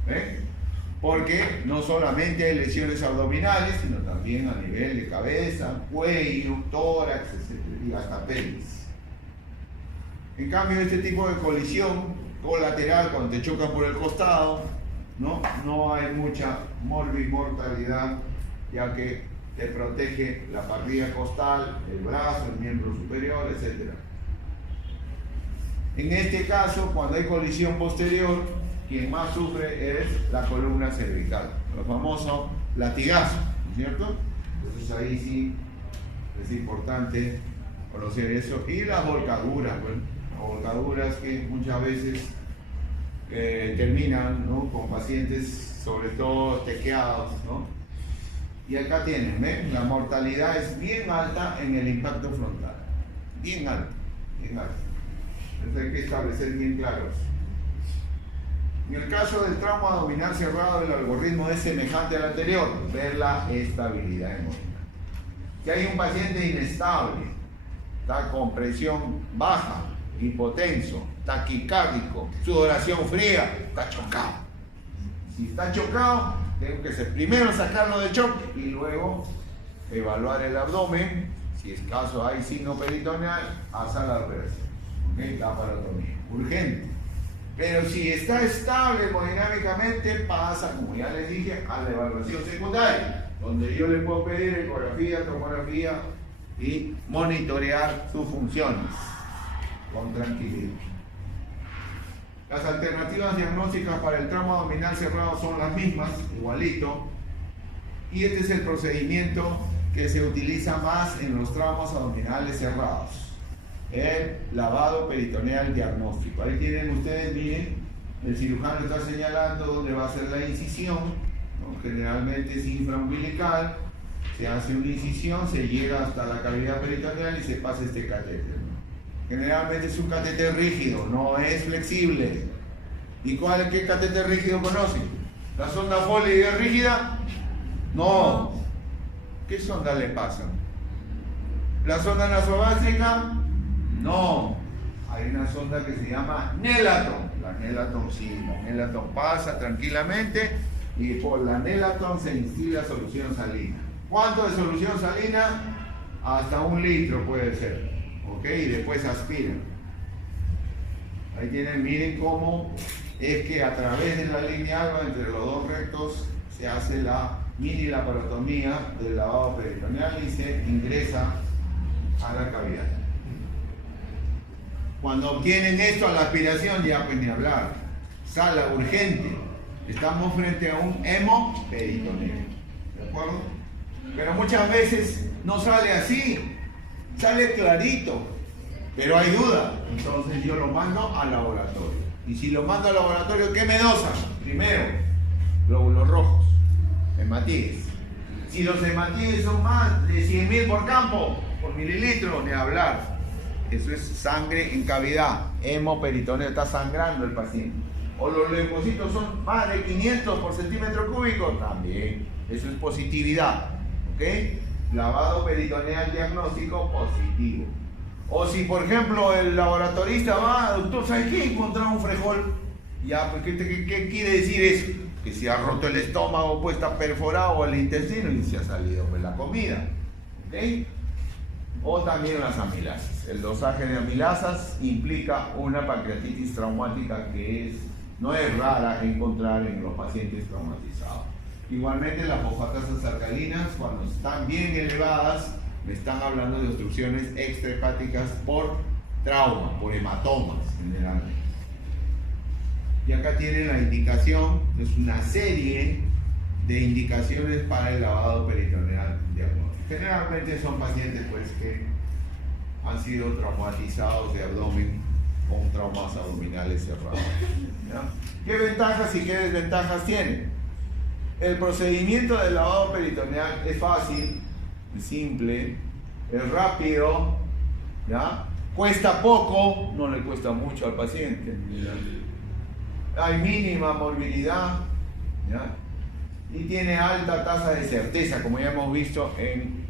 ¿Ven? Porque no solamente hay lesiones abdominales, sino también a nivel de cabeza, cuello, tórax, etc. y hasta pelvis. En cambio, este tipo de colisión colateral, cuando te chocan por el costado, no hay mucha mortalidad, ya que te protege la partida costal, el brazo, el miembro superior, etc. En este caso, cuando hay colisión posterior, quien más sufre es la columna cervical, lo famoso latigazo, ¿no es cierto? Entonces ahí sí es importante conocer eso. Y las volcaduras, bueno, las volcaduras que muchas veces terminan, ¿no?, con pacientes sobre todo tequeados, ¿no? Y acá tienen, ¿ven? La mortalidad es bien alta en el impacto frontal, bien alta, bien alta. Entonces hay que establecer bien claros. En el caso del trauma abdominal cerrado, el algoritmo es semejante al anterior, ver la estabilidad hemodinámica. Si hay un paciente inestable, está con presión baja, hipotenso, taquicárdico, sudoración fría, está chocado. Si está chocado, tengo que primero sacarlo del choque y luego evaluar el abdomen. Si es caso hay signo peritoneal, hacer la operación, ¿okay? La laparotomía, urgente. Pero si está estable hemodinámicamente, pasa, como ya les dije, a la evaluación secundaria, donde yo le puedo pedir ecografía, tomografía y monitorear sus funciones con tranquilidad. Las alternativas diagnósticas para el trauma abdominal cerrado son las mismas, igualito, y este es el procedimiento que se utiliza más en los traumas abdominales cerrados. El lavado peritoneal diagnóstico. Ahí tienen ustedes, miren, el cirujano está señalando dónde va a ser la incisión, ¿no? Generalmente es infraumbilical, se hace una incisión, se llega hasta la cavidad peritoneal y se pasa este catéter, ¿no? Generalmente es un catéter rígido, no es flexible. ¿Y qué catéter rígido conocen? ¿La sonda Foley es rígida? No. ¿Qué sonda le pasa? ¿La sonda nasogástrica? No, hay una sonda que se llama Nelaton. La Nelaton sí, la Nelaton pasa tranquilamente y por la Nelaton se instila solución salina. ¿Cuánto de solución salina? Hasta 1 litro puede ser, ¿ok? Y después aspiran. Ahí tienen, miren cómo es que a través de la línea alba entre los dos rectos se hace la mini laparotomía del lavado peritoneal y se ingresa a la cavidad. Cuando obtienen esto a la aspiración, ya pues ni hablar. Sala urgente. Estamos frente a un hemoperitoneo. ¿De acuerdo? Pero muchas veces no sale así. Sale clarito. Pero hay duda. Entonces yo lo mando al laboratorio. Y si lo mando al laboratorio, ¿qué me dosan? Primero, glóbulos rojos, hematíes. Si los hematíes son más de 100.000 por campo, por mililitro, ni hablar. Eso es sangre en cavidad, hemoperitoneo, está sangrando el paciente. O los leucocitos son más de 500 por centímetro cúbico, también. Eso es positividad, ¿ok? Lavado peritoneal diagnóstico positivo. O si, por ejemplo, el laboratorista va, doctor, ¿sabes qué? Encontró un frijol. Ya, pues, ¿qué quiere decir eso? Que se ha roto el estómago, pues está perforado el intestino y se ha salido pues la comida, ¿ok? O también las amilasas. El dosaje de amilasas implica una pancreatitis traumática que no es rara encontrar en los pacientes traumatizados. Igualmente las fosfatasas alcalinas, cuando están bien elevadas, me están hablando de obstrucciones extrahepáticas por trauma, por hematomas generalmente. Y acá tienen la indicación, es una serie de indicaciones para el lavado peritoneal diagnóstico. Generalmente son pacientes pues que han sido traumatizados de abdomen con traumas abdominales cerrados. ¿Ya? ¿Qué ventajas y qué desventajas tiene? El procedimiento del lavado peritoneal es fácil, es simple, es rápido, ¿ya? Cuesta poco, no le cuesta mucho al paciente. ¿Ya? Hay mínima morbilidad, ¿ya? Y tiene alta tasa de certeza, como ya hemos visto en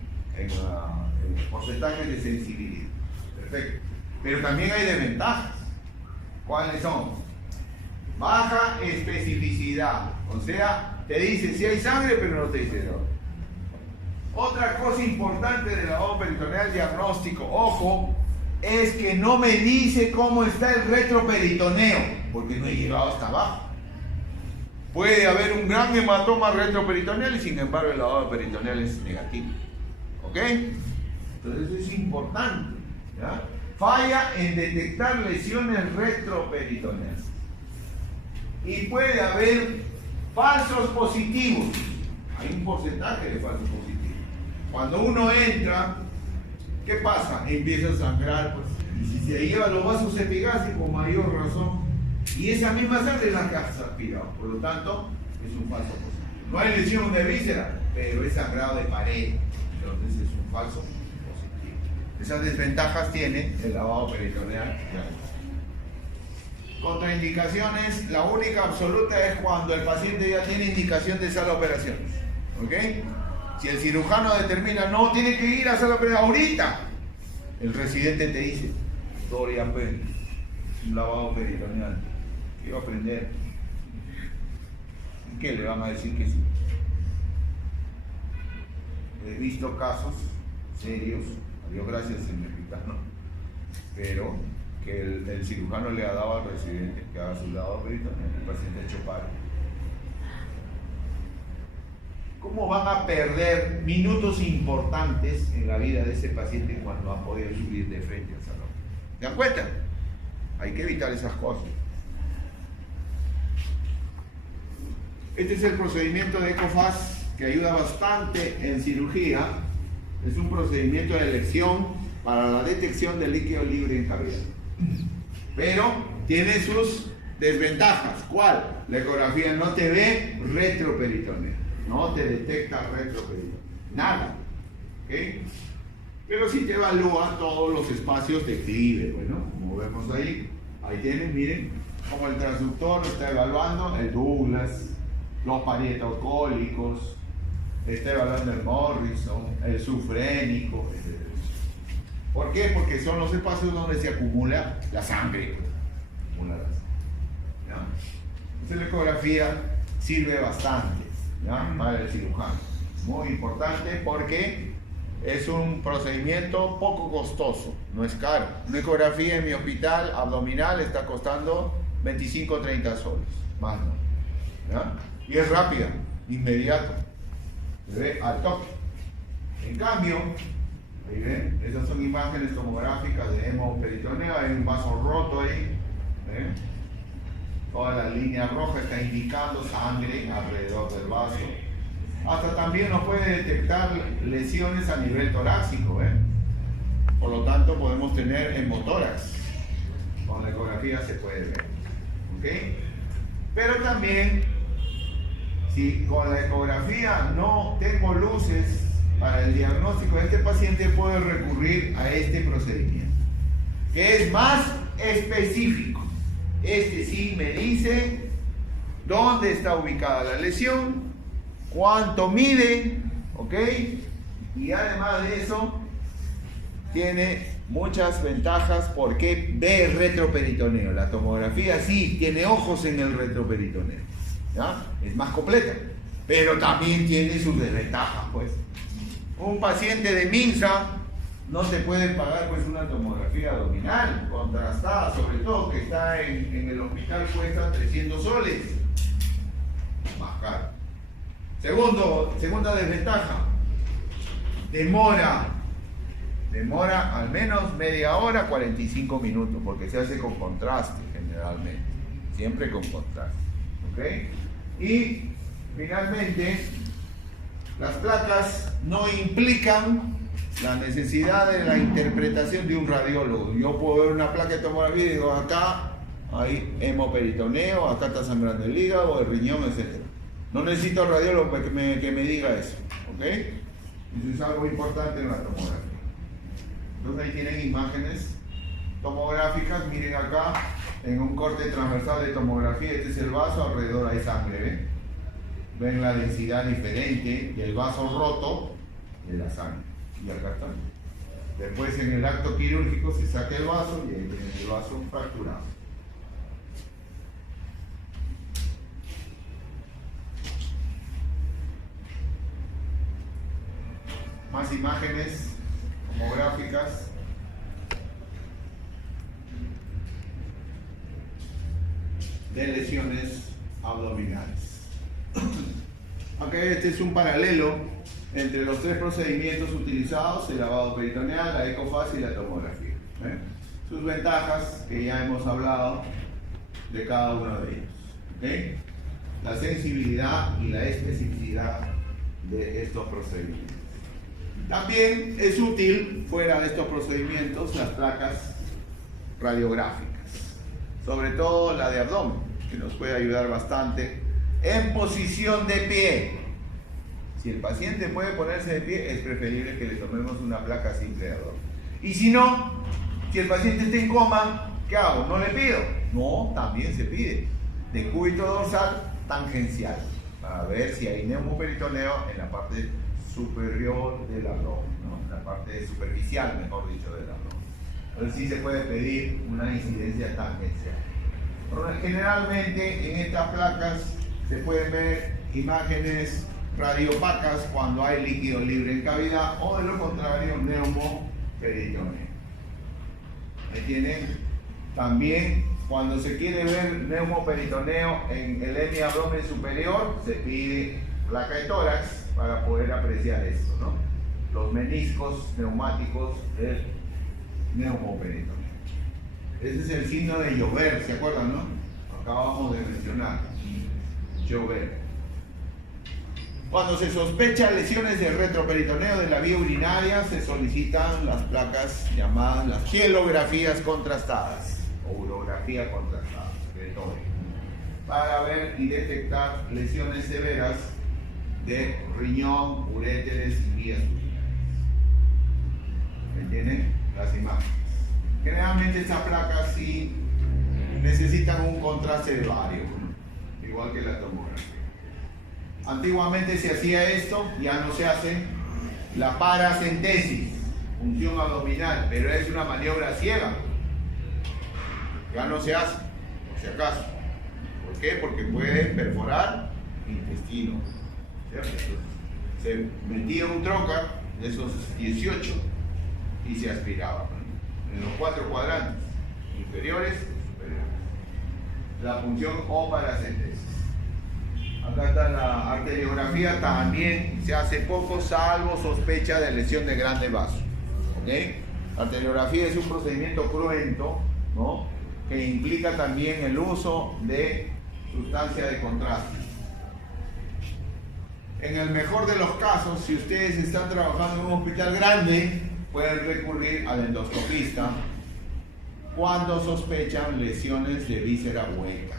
porcentajes de sensibilidad. Perfecto. Pero también hay desventajas. ¿Cuáles son? Baja especificidad. O sea, te dice si hay sangre, pero no te dice droga. Otra cosa importante del lavado peritoneal diagnóstico, ojo, es que no me dice cómo está el retroperitoneo, porque no he llegado hasta abajo. Puede haber un gran hematoma retroperitoneal y sin embargo el lavado peritoneal es negativo. ¿Ok? Entonces eso es importante. ¿Ya? Falla en detectar lesiones retroperitoneales. Y puede haber falsos positivos. Hay un porcentaje de falsos positivos. Cuando uno entra, ¿qué pasa? Empieza a sangrar, pues. Y si se lleva los vasos epigásticos, con mayor razón. Y esa misma sangre es la que has aspirado. Por lo tanto, es un falso positivo. No hay lesión de víscera, pero es sangrado de pared. Entonces es un falso positivo. Esas desventajas tiene el lavado peritoneal. Contraindicaciones, la única absoluta es cuando el paciente ya tiene indicación de sala de operaciones. ¿Ok? Si el cirujano determina, no, tiene que ir a sala de operaciones ahorita, el residente te dice, Dorian Pérez, un lavado peritoneal, quiero aprender. ¿Y qué le van a decir que sí? He visto casos serios, a Dios gracias en el hospital, ¿no? Pero que el cirujano le ha dado al residente que haga su lavado peritoneal, el paciente ha hecho paro. ¿Cómo van a perder minutos importantes en la vida de ese paciente cuando ha podido subir de frente al salón? ¿Se dan cuenta? Hay que evitar esas cosas. Este es el procedimiento de ECOFAS que ayuda bastante en cirugía. Es un procedimiento de elección para la detección del líquido libre en cavidad. Pero tiene sus desventajas. ¿Cuál? La ecografía no te ve retroperitoneo. No te detecta retroperitoneo. Nada. ¿Okay? Pero sí te evalúa todos los espacios de clive. Bueno, como vemos ahí. Ahí tienen, miren, como el transductor está evaluando el Douglas, los parietocólicos, está evaluando el Morrison, el sufrénico, etc. ¿Por qué? Porque son los espacios donde se acumula la sangre. Acumula la sangre. ¿Ya? Entonces la ecografía sirve bastante, ¿ya? Para el cirujano. Muy importante porque es un procedimiento poco costoso, no es caro. Una ecografía en mi hospital abdominal está costando 25 o 30 soles, más no. ¿Ya? Y es rápida, inmediato, se ve al toque. En cambio, ahí ven, esas son imágenes tomográficas de hemoperitoneo, hay un vaso roto ahí, ¿ven? Toda la línea roja está indicando sangre alrededor del vaso. Hasta también nos puede detectar lesiones a nivel torácico, ¿ven? Por lo tanto podemos tener hemotórax. Con la ecografía se puede ver, ¿ok? Pero también, si con la ecografía no tengo luces para el diagnóstico de este paciente, puedo recurrir a este procedimiento, que es más específico. Este sí me dice dónde está ubicada la lesión, cuánto mide, ¿ok? Y además de eso, tiene muchas ventajas porque ve el retroperitoneo. La tomografía sí tiene ojos en el retroperitoneo, ¿ya? Es más completa, pero también tiene sus desventajas, pues. Un paciente de MINSA no se puede pagar pues una tomografía abdominal contrastada, sobre todo que está en el hospital, cuesta 300 soles, más caro. Segunda desventaja, demora al menos media hora, 45 minutos, porque se hace con contraste generalmente, siempre con contraste, ¿ok? Y finalmente, las placas no implican la necesidad de la interpretación de un radiólogo. Yo puedo ver una placa de tomografía y digo, acá hay hemoperitoneo, acá está sangrando el hígado, el riñón, etc. No necesito radiólogo que me diga eso, ¿ok? Eso es algo importante en la tomografía. Entonces ahí tienen imágenes tomográficas, miren acá, en un corte transversal de tomografía, este es el vaso, alrededor hay sangre, ¿ven? Ven la densidad diferente del vaso roto de la sangre. Y acá está. Después en el acto quirúrgico se saca el vaso y ahí tienen el vaso fracturado. Más imágenes tomográficas. De lesiones abdominales. Ok, este es un paralelo entre los tres procedimientos utilizados: el lavado peritoneal, la ecofase y la tomografía. Sus ventajas, que ya hemos hablado de cada uno de ellos. La sensibilidad y la especificidad de estos procedimientos. También es útil, fuera de estos procedimientos, las placas radiográficas, sobre todo la de abdomen, que nos puede ayudar bastante en posición de pie. Si el paciente puede ponerse de pie, es preferible que le tomemos una placa simple de abdomen. Y si no, si el paciente está en coma, ¿qué hago? ¿No le pido? No, también se pide. Decúbito dorsal tangencial, para ver si hay neumoperitoneo en la parte superior del abdomen, ¿no? La parte superficial, mejor dicho, del abdomen. Entonces sí se puede pedir una incidencia tangencial. Generalmente en estas placas se pueden ver imágenes radiopacas cuando hay líquido libre en cavidad, o de lo contrario neumoperitoneo. Ahí tienen. También cuando se quiere ver neumoperitoneo en el hemiabdomen superior, se pide placa de tórax para poder apreciar esto, ¿no? Los meniscos neumáticos del neumoperitoneo. Ese es el signo de Joubert, ¿se acuerdan, no? Acabamos de mencionar. Joubert. Cuando se sospecha lesiones del retroperitoneo de la vía urinaria, se solicitan las placas llamadas las hielografías contrastadas o urografía contrastada, para ver y detectar lesiones severas de riñón, uréteres y vías urinarias. ¿Me entienden? Las imágenes. Generalmente estas placas sí necesitan un contraste de bario, ¿no? Igual que la tomografía. Antiguamente se hacía esto, ya no se hace. La paracentesis, punción abdominal, pero es una maniobra ciega. Ya no se hace, por si acaso. ¿Por qué? Porque puede perforar intestino. ¿Cierto? Se metía un trocar de esos 18 y se aspiraba, ¿no? En los 4 cuadrantes, inferiores y superiores. La punción o paracentesis. Acá está la arteriografía, también se hace poco, salvo sospecha de lesión de grande vaso. ¿Okay? La arteriografía es un procedimiento cruento, ¿no? Que implica también el uso de sustancia de contraste. En el mejor de los casos, si ustedes están trabajando en un hospital grande, pueden recurrir al endoscopista cuando sospechan lesiones de víscera hueca,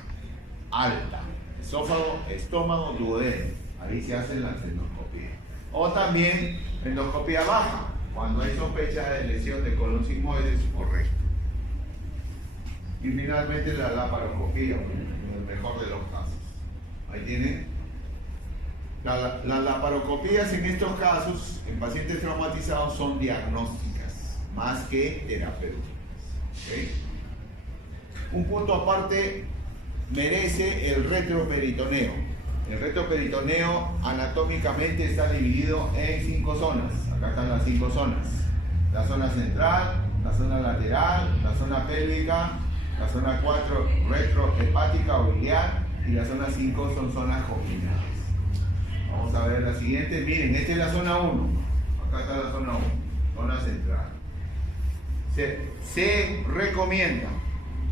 alta, esófago, estómago, duodeno. Ahí se hace la endoscopía. O también endoscopía baja, cuando hay sospecha de lesión de colon sigmoides o recto. Y finalmente la laparoscopía, en el mejor de los casos. Ahí tienen. Las laparoscopías en estos casos, en pacientes traumatizados, son diagnósticas, más que terapéuticas. ¿Okay? Un punto aparte merece el retroperitoneo. El retroperitoneo anatómicamente está dividido en 5 zonas. Acá están las 5 zonas. La zona central, la zona lateral, la zona pélvica, la zona 4 retrohepática o biliar, y la zona 5 son zonas congeniales. Vamos a ver la siguiente. Miren, esta es la zona 1. Acá está la zona 1, zona central. Se recomienda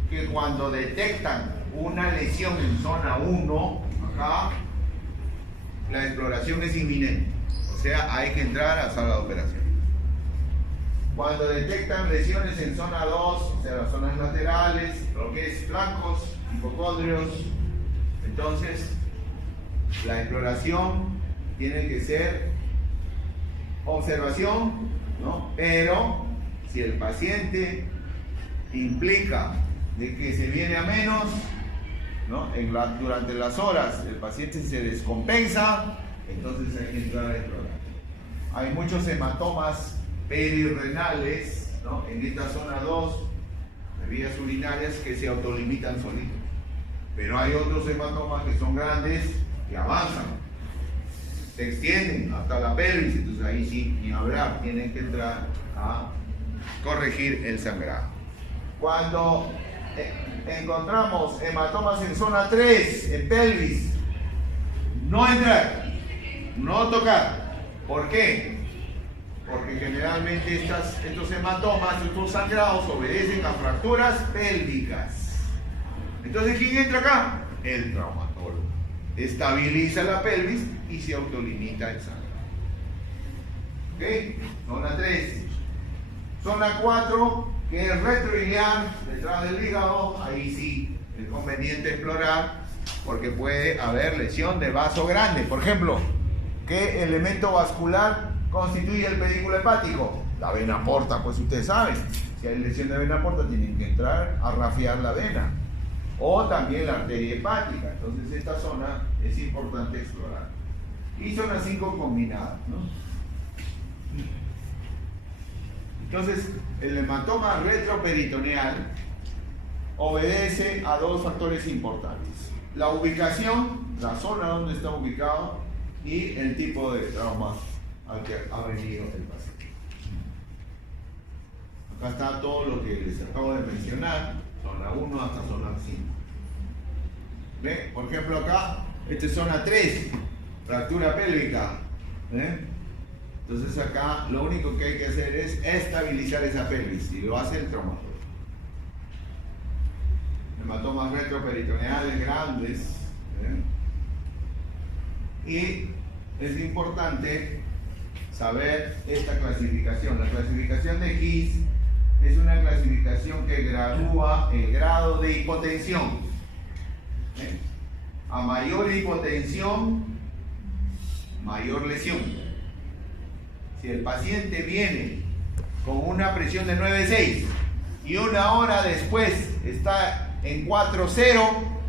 que cuando detectan una lesión en zona 1, acá, la exploración es inminente. O sea, hay que entrar a sala de operación. Cuando detectan lesiones en zona 2, o sea, las zonas laterales, lo que es flancos, hipocondrios, entonces la exploración tiene que ser observación, ¿no? Pero si el paciente implica de que se viene a menos, ¿no? Durante las horas el paciente se descompensa, entonces hay que entrar a explorar. Hay muchos hematomas perirrenales, ¿no? En esta zona 2, de vías urinarias que se autolimitan solitos. Pero hay otros hematomas que son grandes, que avanzan, se extienden hasta la pelvis, entonces ahí sí, ni hablar, tienen que entrar a corregir el sangrado. Cuando encontramos hematomas en zona 3, en pelvis, no entrar, no tocar. ¿Por qué? Porque generalmente estos hematomas, estos sangrados obedecen a fracturas pélvicas. Entonces, ¿quién entra acá? El traumatólogo. Estabiliza la pelvis y se autolimita el sangrado. ¿Ok? Zona 3. Zona 4, que es retroiliar, detrás del hígado. Ahí sí es conveniente explorar porque puede haber lesión de vaso grande. Por ejemplo, ¿qué elemento vascular constituye el pedículo hepático? La vena porta, pues ustedes saben. Si hay lesión de vena porta, tienen que entrar a rafiar la vena. O también la arteria hepática. Entonces esta zona es importante explorar. Y zona 5 combinadas, ¿no? Entonces el hematoma retroperitoneal obedece a dos factores importantes: la ubicación, la zona donde está ubicado, y el tipo de trauma al que ha venido el paciente. Acá está todo lo que les acabo de mencionar, zona 1 hasta zona 5. ¿Ve? Por ejemplo acá, esta es zona 3, fractura pélvica. ¿Ve? Entonces acá lo único que hay que hacer es estabilizar esa pelvis, y lo hace el traumatólogo. Hematomas retroperitoneales grandes. Y es importante saber esta clasificación. La clasificación de His es una clasificación que gradúa el grado de hipotensión. A mayor hipotensión, mayor lesión. Si el paciente viene con una presión de 9,6 y una hora después está en 4,0,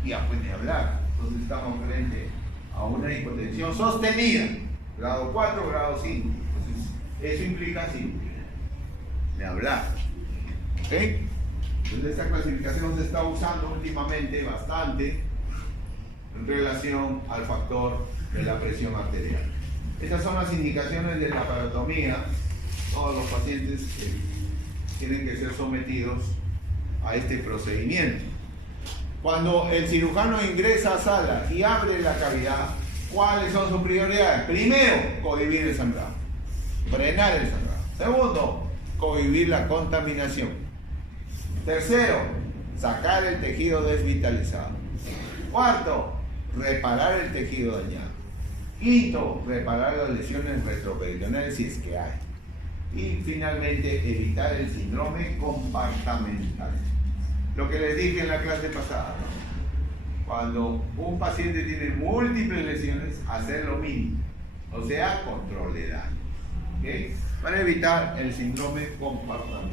ya puede hablar. Entonces estamos frente a una hipotensión sostenida, grado 4, grado 5. Entonces, eso implica sí, de hablar. ¿Ok? Entonces, esta clasificación se está usando últimamente bastante en relación al factor de la presión arterial. Estas son las indicaciones de la laparotomía. Todos los pacientes que tienen que ser sometidos a este procedimiento. Cuando el cirujano ingresa a sala y abre la cavidad, ¿cuáles son sus prioridades? Primero, cohibir el sangrado, frenar el sangrado. Segundo, cohibir la contaminación. Tercero, sacar el tejido desvitalizado. Cuarto, reparar el tejido dañado. Quinto, reparar las lesiones retroperitoneales si es que hay. Y finalmente, evitar el síndrome compartamental. Lo que les dije en la clase pasada, ¿no? Cuando un paciente tiene múltiples lesiones, hacer lo mínimo, o sea, control de daño, ¿okay? Para evitar el síndrome compartamental.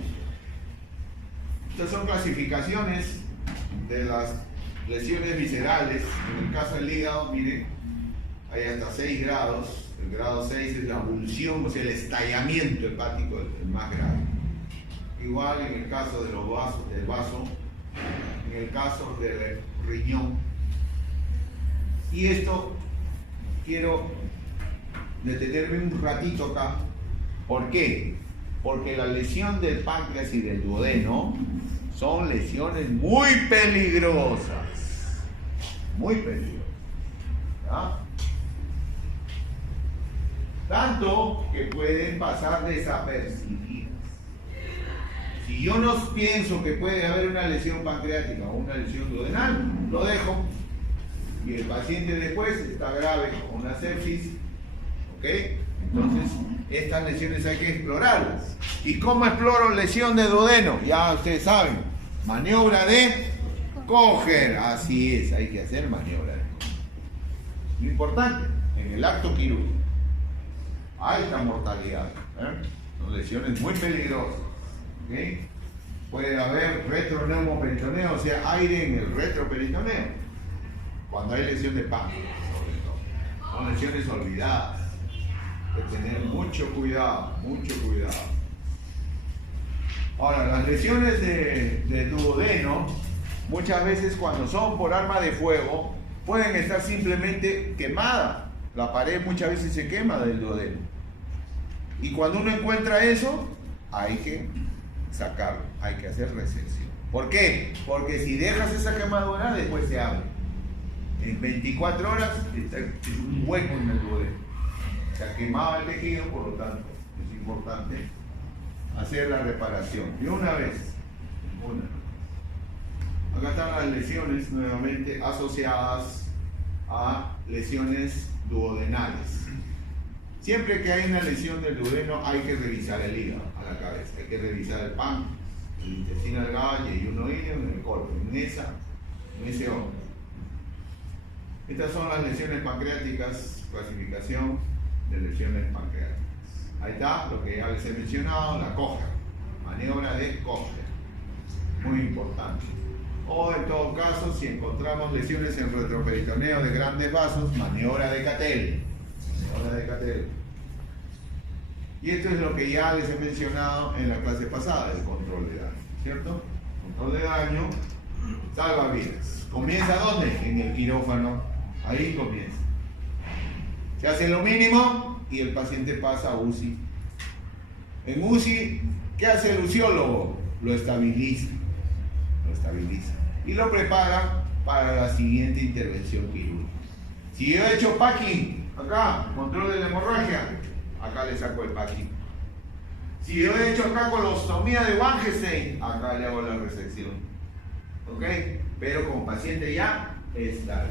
Estas son clasificaciones de las lesiones viscerales. En el caso del hígado, miren, hay hasta 6 grados. El grado 6 es la abulsión, o sea, el estallamiento hepático, el más grave. Igual en el caso de los vasos, del vaso, en el caso del riñón. Y esto quiero detenerme un ratito acá. ¿Por qué? Porque la lesión del páncreas y del duodeno son lesiones muy peligrosas. Muy peligrosas. ¿Ya? Tanto que pueden pasar desapercibidas. Si yo no pienso que puede haber una lesión pancreática o una lesión duodenal, lo dejo. Y el paciente después está grave con una sepsis. ¿Ok? Entonces, estas lesiones hay que explorarlas. ¿Y cómo exploro lesión de duodeno? Ya ustedes saben, maniobra de Kocher. Así es, hay que hacer maniobra de Kocher. Lo importante, en el acto quirúrgico, alta mortalidad. Son lesiones muy peligrosas. ¿Okay? Puede haber retroneuroperitoneo, o sea, aire en el retroperitoneo, cuando hay lesión de páncreas, sobre todo. Son lesiones olvidadas. Hay que tener mucho cuidado, mucho cuidado. Ahora, las lesiones de duodeno, muchas veces cuando son por arma de fuego, pueden estar simplemente quemadas. La pared muchas veces se quema del duodeno. Y cuando uno encuentra eso, hay que sacarlo, hay que hacer resección. ¿Por qué? Porque si dejas esa quemadura, después se abre. En 24 horas es un hueco en el duodeno. Se ha quemado el tejido, por lo tanto, es importante hacer la reparación. Y una vez. Acá están las lesiones nuevamente asociadas a lesiones duodenales. Siempre que hay una lesión del duodeno hay que revisar el hígado a la cabeza, hay que revisar el páncreas, el intestino delgado y uno en el colon, en ese orden. Estas son las lesiones pancreáticas, clasificación de lesiones pancreáticas. Ahí está lo que ya les he mencionado, la cógea, maniobra de cógea, muy importante. O en todo caso, si encontramos lesiones en retroperitoneo de grandes vasos, maniobra de Cattell. Y esto es lo que ya les he mencionado en la clase pasada, el control de daño, ¿cierto? Control de daño salva vidas. ¿Comienza dónde? En el quirófano. Ahí comienza. Se hace lo mínimo y el paciente pasa a UCI. En UCI, ¿qué hace el uciólogo? Lo estabiliza. Y lo prepara para la siguiente intervención quirúrgica. Si yo he hecho packing, acá, control de la hemorragia, acá le saco el packing. Si yo he hecho acá colostomía de Wangenstein, acá le hago la resección. ¿Ok? Pero como paciente ya estabilizado.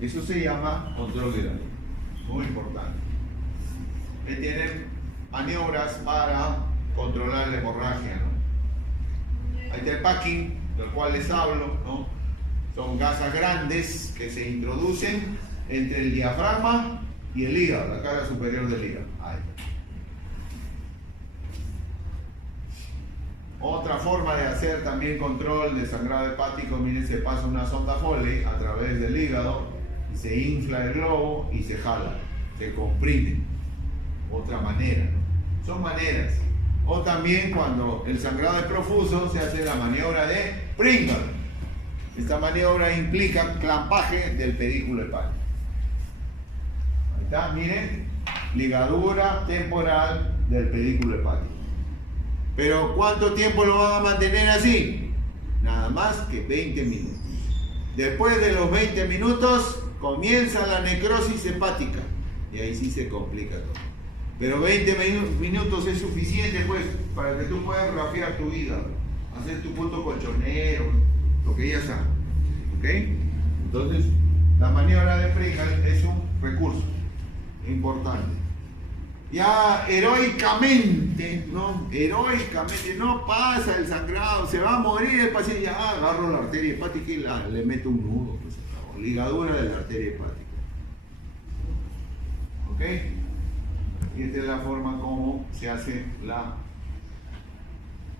Eso se llama control de daño. Muy importante. Que tienen maniobras para controlar la hemorragia, ¿no? Ahí está el packing, del cual les hablo, ¿no? Son gasas grandes que se introducen entre el diafragma y el hígado, la cara superior del hígado. Ahí. Otra forma de hacer también control de sangrado hepático, miren, se pasa una sonda Foley a través del hígado, se infla el globo y se jala, se comprime. Otra manera, ¿no? Son maneras. O también cuando el sangrado es profuso, se hace la maniobra de Pringle. Esta maniobra implica clampaje del pedículo hepático. Ahí está, miren, ligadura temporal del pedículo hepático. Pero ¿cuánto tiempo lo van a mantener así? Nada más que 20 minutos. Después de los 20 minutos comienza la necrosis hepática y ahí sí se complica todo. Pero 20 minutos es suficiente, pues, para que tú puedas rafiar tu vida, hacer tu punto colchonero, lo que ya sabes. ¿Ok? Entonces, la maniobra de Pringle es un recurso importante. Ya heroicamente, ¿no? Heroicamente, no pasa el sangrado, se va a morir el paciente, ya agarro la arteria hepática y le meto un nudo, pues, ligadura de la arteria hepática. ¿Ok? Y esta es la forma como se hace la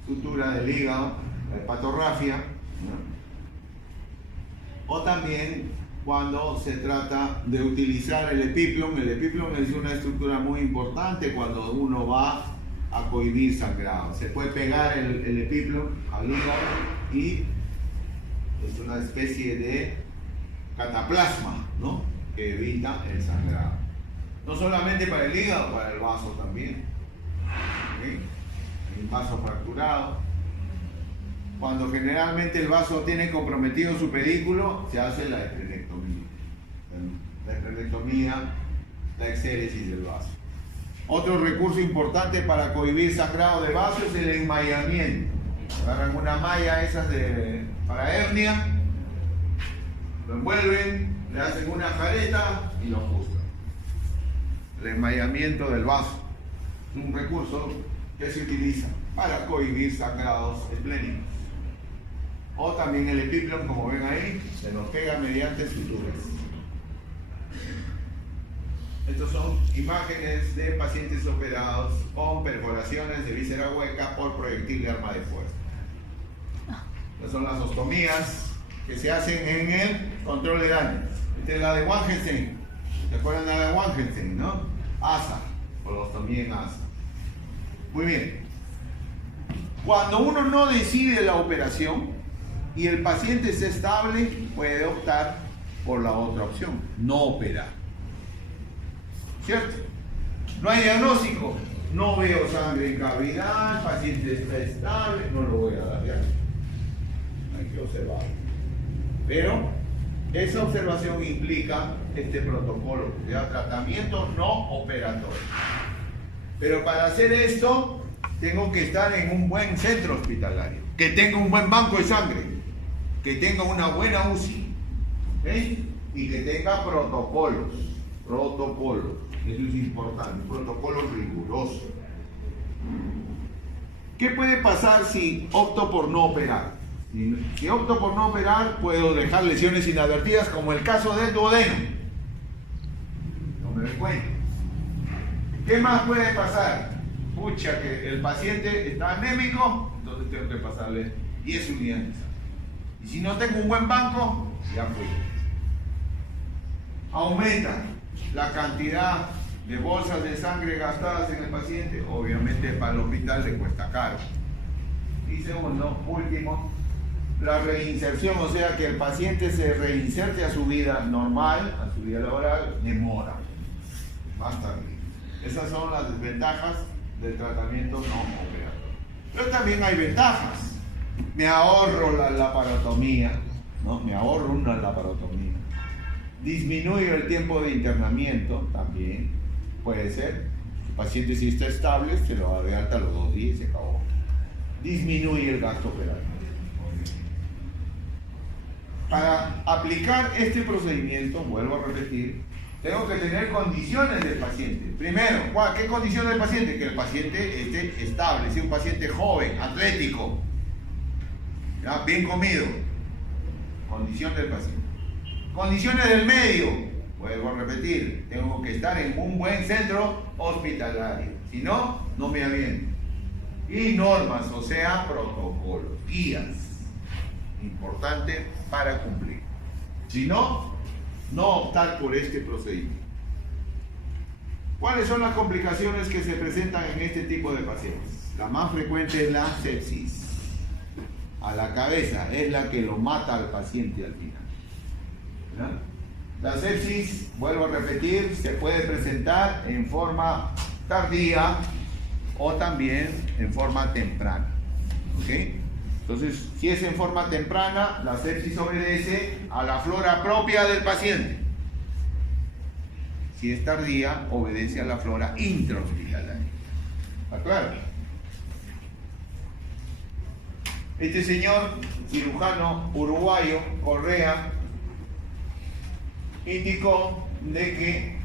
sutura del hígado, la hepatorrafia, ¿no? O también cuando se trata de utilizar el epiplom. El epiplom es una estructura muy importante cuando uno va a cohibir sangrado. Se puede pegar el epiplom al hígado y es una especie de cataplasma, ¿no? Que evita el sangrado. No solamente para el hígado, para el vaso también. ¿Okay? El vaso fracturado. Cuando generalmente el vaso tiene comprometido su pedículo, se hace la esplenectomía. La esplenectomía, la exéresis del vaso. Otro recurso importante para cohibir sangrado de vaso es el enmayamiento. Agarran una malla esas para hernia, lo envuelven, le hacen una jareta y lo ajustan. El enmayamiento del vaso es un recurso que se utiliza para cohibir sangrados esplénicos. O también el epiplom, como ven ahí, se nos pega mediante suturas. Estas son imágenes de pacientes operados con perforaciones de víscera hueca por proyectil de arma de fuerza. Estas son las ostomías que se hacen en el control de daño. Esta es la de Wangenstein. ¿Se acuerdan de la de Wangenstein, no? ASA, colostomía en ASA. Muy bien. Cuando uno no decide la operación y el paciente es estable, puede optar por la otra opción, no operar. ¿Cierto? No hay diagnóstico, no veo sangre en cavidad, el paciente está estable, no lo voy a dar ya. Hay que observar. Pero esa observación implica este protocolo de tratamiento no operatorio. Pero para hacer esto, tengo que estar en un buen centro hospitalario, que tenga un buen banco de sangre, que tenga una buena UCI, ¿okay? Y que tenga protocolos. Eso es importante, protocolos rigurosos. ¿Qué puede pasar si opto por no operar? Si opto por no operar, puedo dejar lesiones inadvertidas, como el caso del duodeno. No me doy cuenta. ¿Qué más puede pasar? Pucha, que el paciente está anémico, entonces tengo que pasarle 10 unidades de sangre. Y si no tengo un buen banco, ya fui. Aumenta la cantidad de bolsas de sangre gastadas en el paciente, obviamente para el hospital le cuesta caro. Y segundo, último, la reinserción, o sea que el paciente se reinserte a su vida normal, a su vida laboral, demora más tarde. Esas son las desventajas del tratamiento no operatorio. Pero también hay ventajas. Me ahorro la laparotomía, ¿no? Me ahorro una laparotomía. Disminuyo el tiempo de internamiento, también puede ser. El paciente, si está estable, se lo da de alta a los 2 días y se acabó. Disminuye el gasto operatorio. Para aplicar este procedimiento, vuelvo a repetir, tengo que tener condiciones del paciente. Primero, ¿qué condiciones del paciente? Que el paciente esté estable, sea un paciente joven, atlético, ¿ya? Bien comido. Condición del paciente. Condiciones del medio, vuelvo a repetir, tengo que estar en un buen centro hospitalario, si no, no me aviento. Y normas, o sea, protocolos, guías, importante para cumplir. Si no, no optar por este procedimiento. ¿Cuáles son las complicaciones que se presentan en este tipo de pacientes? La más frecuente es la sepsis a la cabeza, es la que lo mata al paciente al final. ¿Ya? La sepsis, vuelvo a repetir, se puede presentar en forma tardía o también en forma temprana. ¿Okay? Entonces, si es en forma temprana, la sepsis obedece a la flora propia del paciente. Si es tardía, obedece a la flora intrahospitalaria. ¿Está claro? Este señor cirujano uruguayo, Correa, indicó de que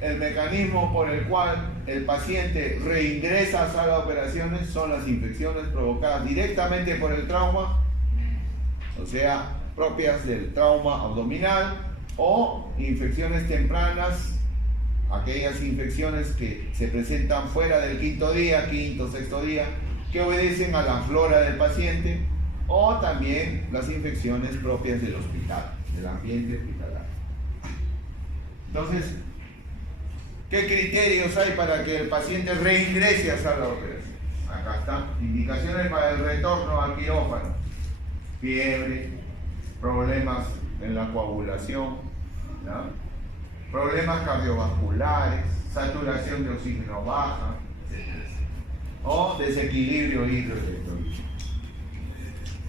el mecanismo por el cual el paciente reingresa a sala de operaciones son las infecciones provocadas directamente por el trauma, o sea, propias del trauma abdominal, o infecciones tempranas, aquellas infecciones que se presentan fuera del quinto día, quinto, sexto día, que obedecen a la flora del paciente, o también las infecciones propias del hospital, del ambiente hospitalario. Entonces, ¿qué criterios hay para que el paciente reingrese a sala de operación? Acá están, indicaciones para el retorno al quirófano: fiebre, problemas en la coagulación, ¿no? Problemas cardiovasculares, saturación de oxígeno baja, o desequilibrio hidroelectrolítico.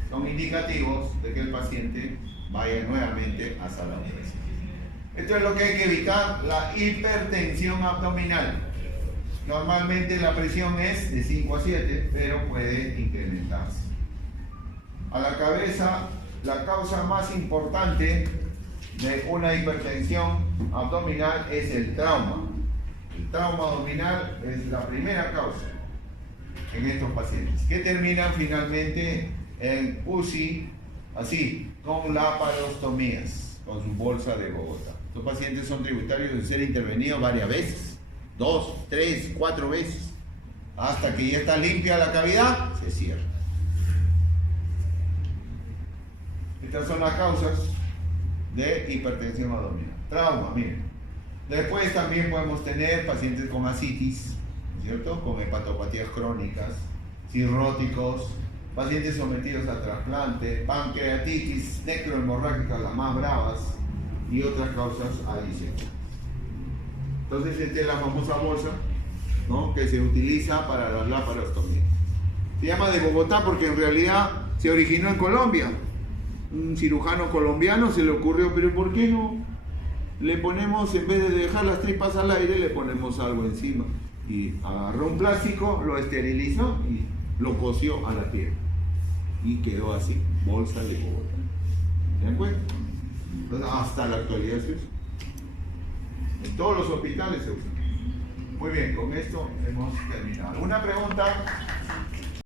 Son indicativos de que el paciente vaya nuevamente a sala de operación. Esto es lo que hay que evitar: la hipertensión abdominal. Normalmente la presión es de 5 a 7, pero puede incrementarse. A la cabeza, la causa más importante de una hipertensión abdominal es el trauma. El trauma abdominal es la primera causa en estos pacientes, que terminan finalmente en UCI, así, con laparostomías, con su bolsa de Bogotá. Estos pacientes son tributarios de ser intervenidos varias veces, 2, 3, 4 veces, hasta que ya está limpia la cavidad, se cierra. Estas son las causas de hipertensión abdominal. Trauma, miren. Después también podemos tener pacientes con ascitis, ¿cierto? Con hepatopatías crónicas, cirróticos, pacientes sometidos a trasplante, pancreatitis necrohemorrágica, las más bravas, y otras causas adicionales. Entonces esta es la famosa bolsa, ¿no?, que se utiliza para la laparostomía. Se llama de Bogotá porque en realidad se originó en Colombia. Un cirujano colombiano se le ocurrió, pero ¿por qué no le ponemos, en vez de dejar las tripas al aire, le ponemos algo encima? Y agarró un plástico, lo esterilizó y lo cosió a la piel. Y quedó así, bolsa de Bogotá. ¿Se dan cuenta? Entonces, hasta la actualidad se usa. En todos los hospitales se usa. Muy bien, con esto hemos terminado. ¿Alguna pregunta?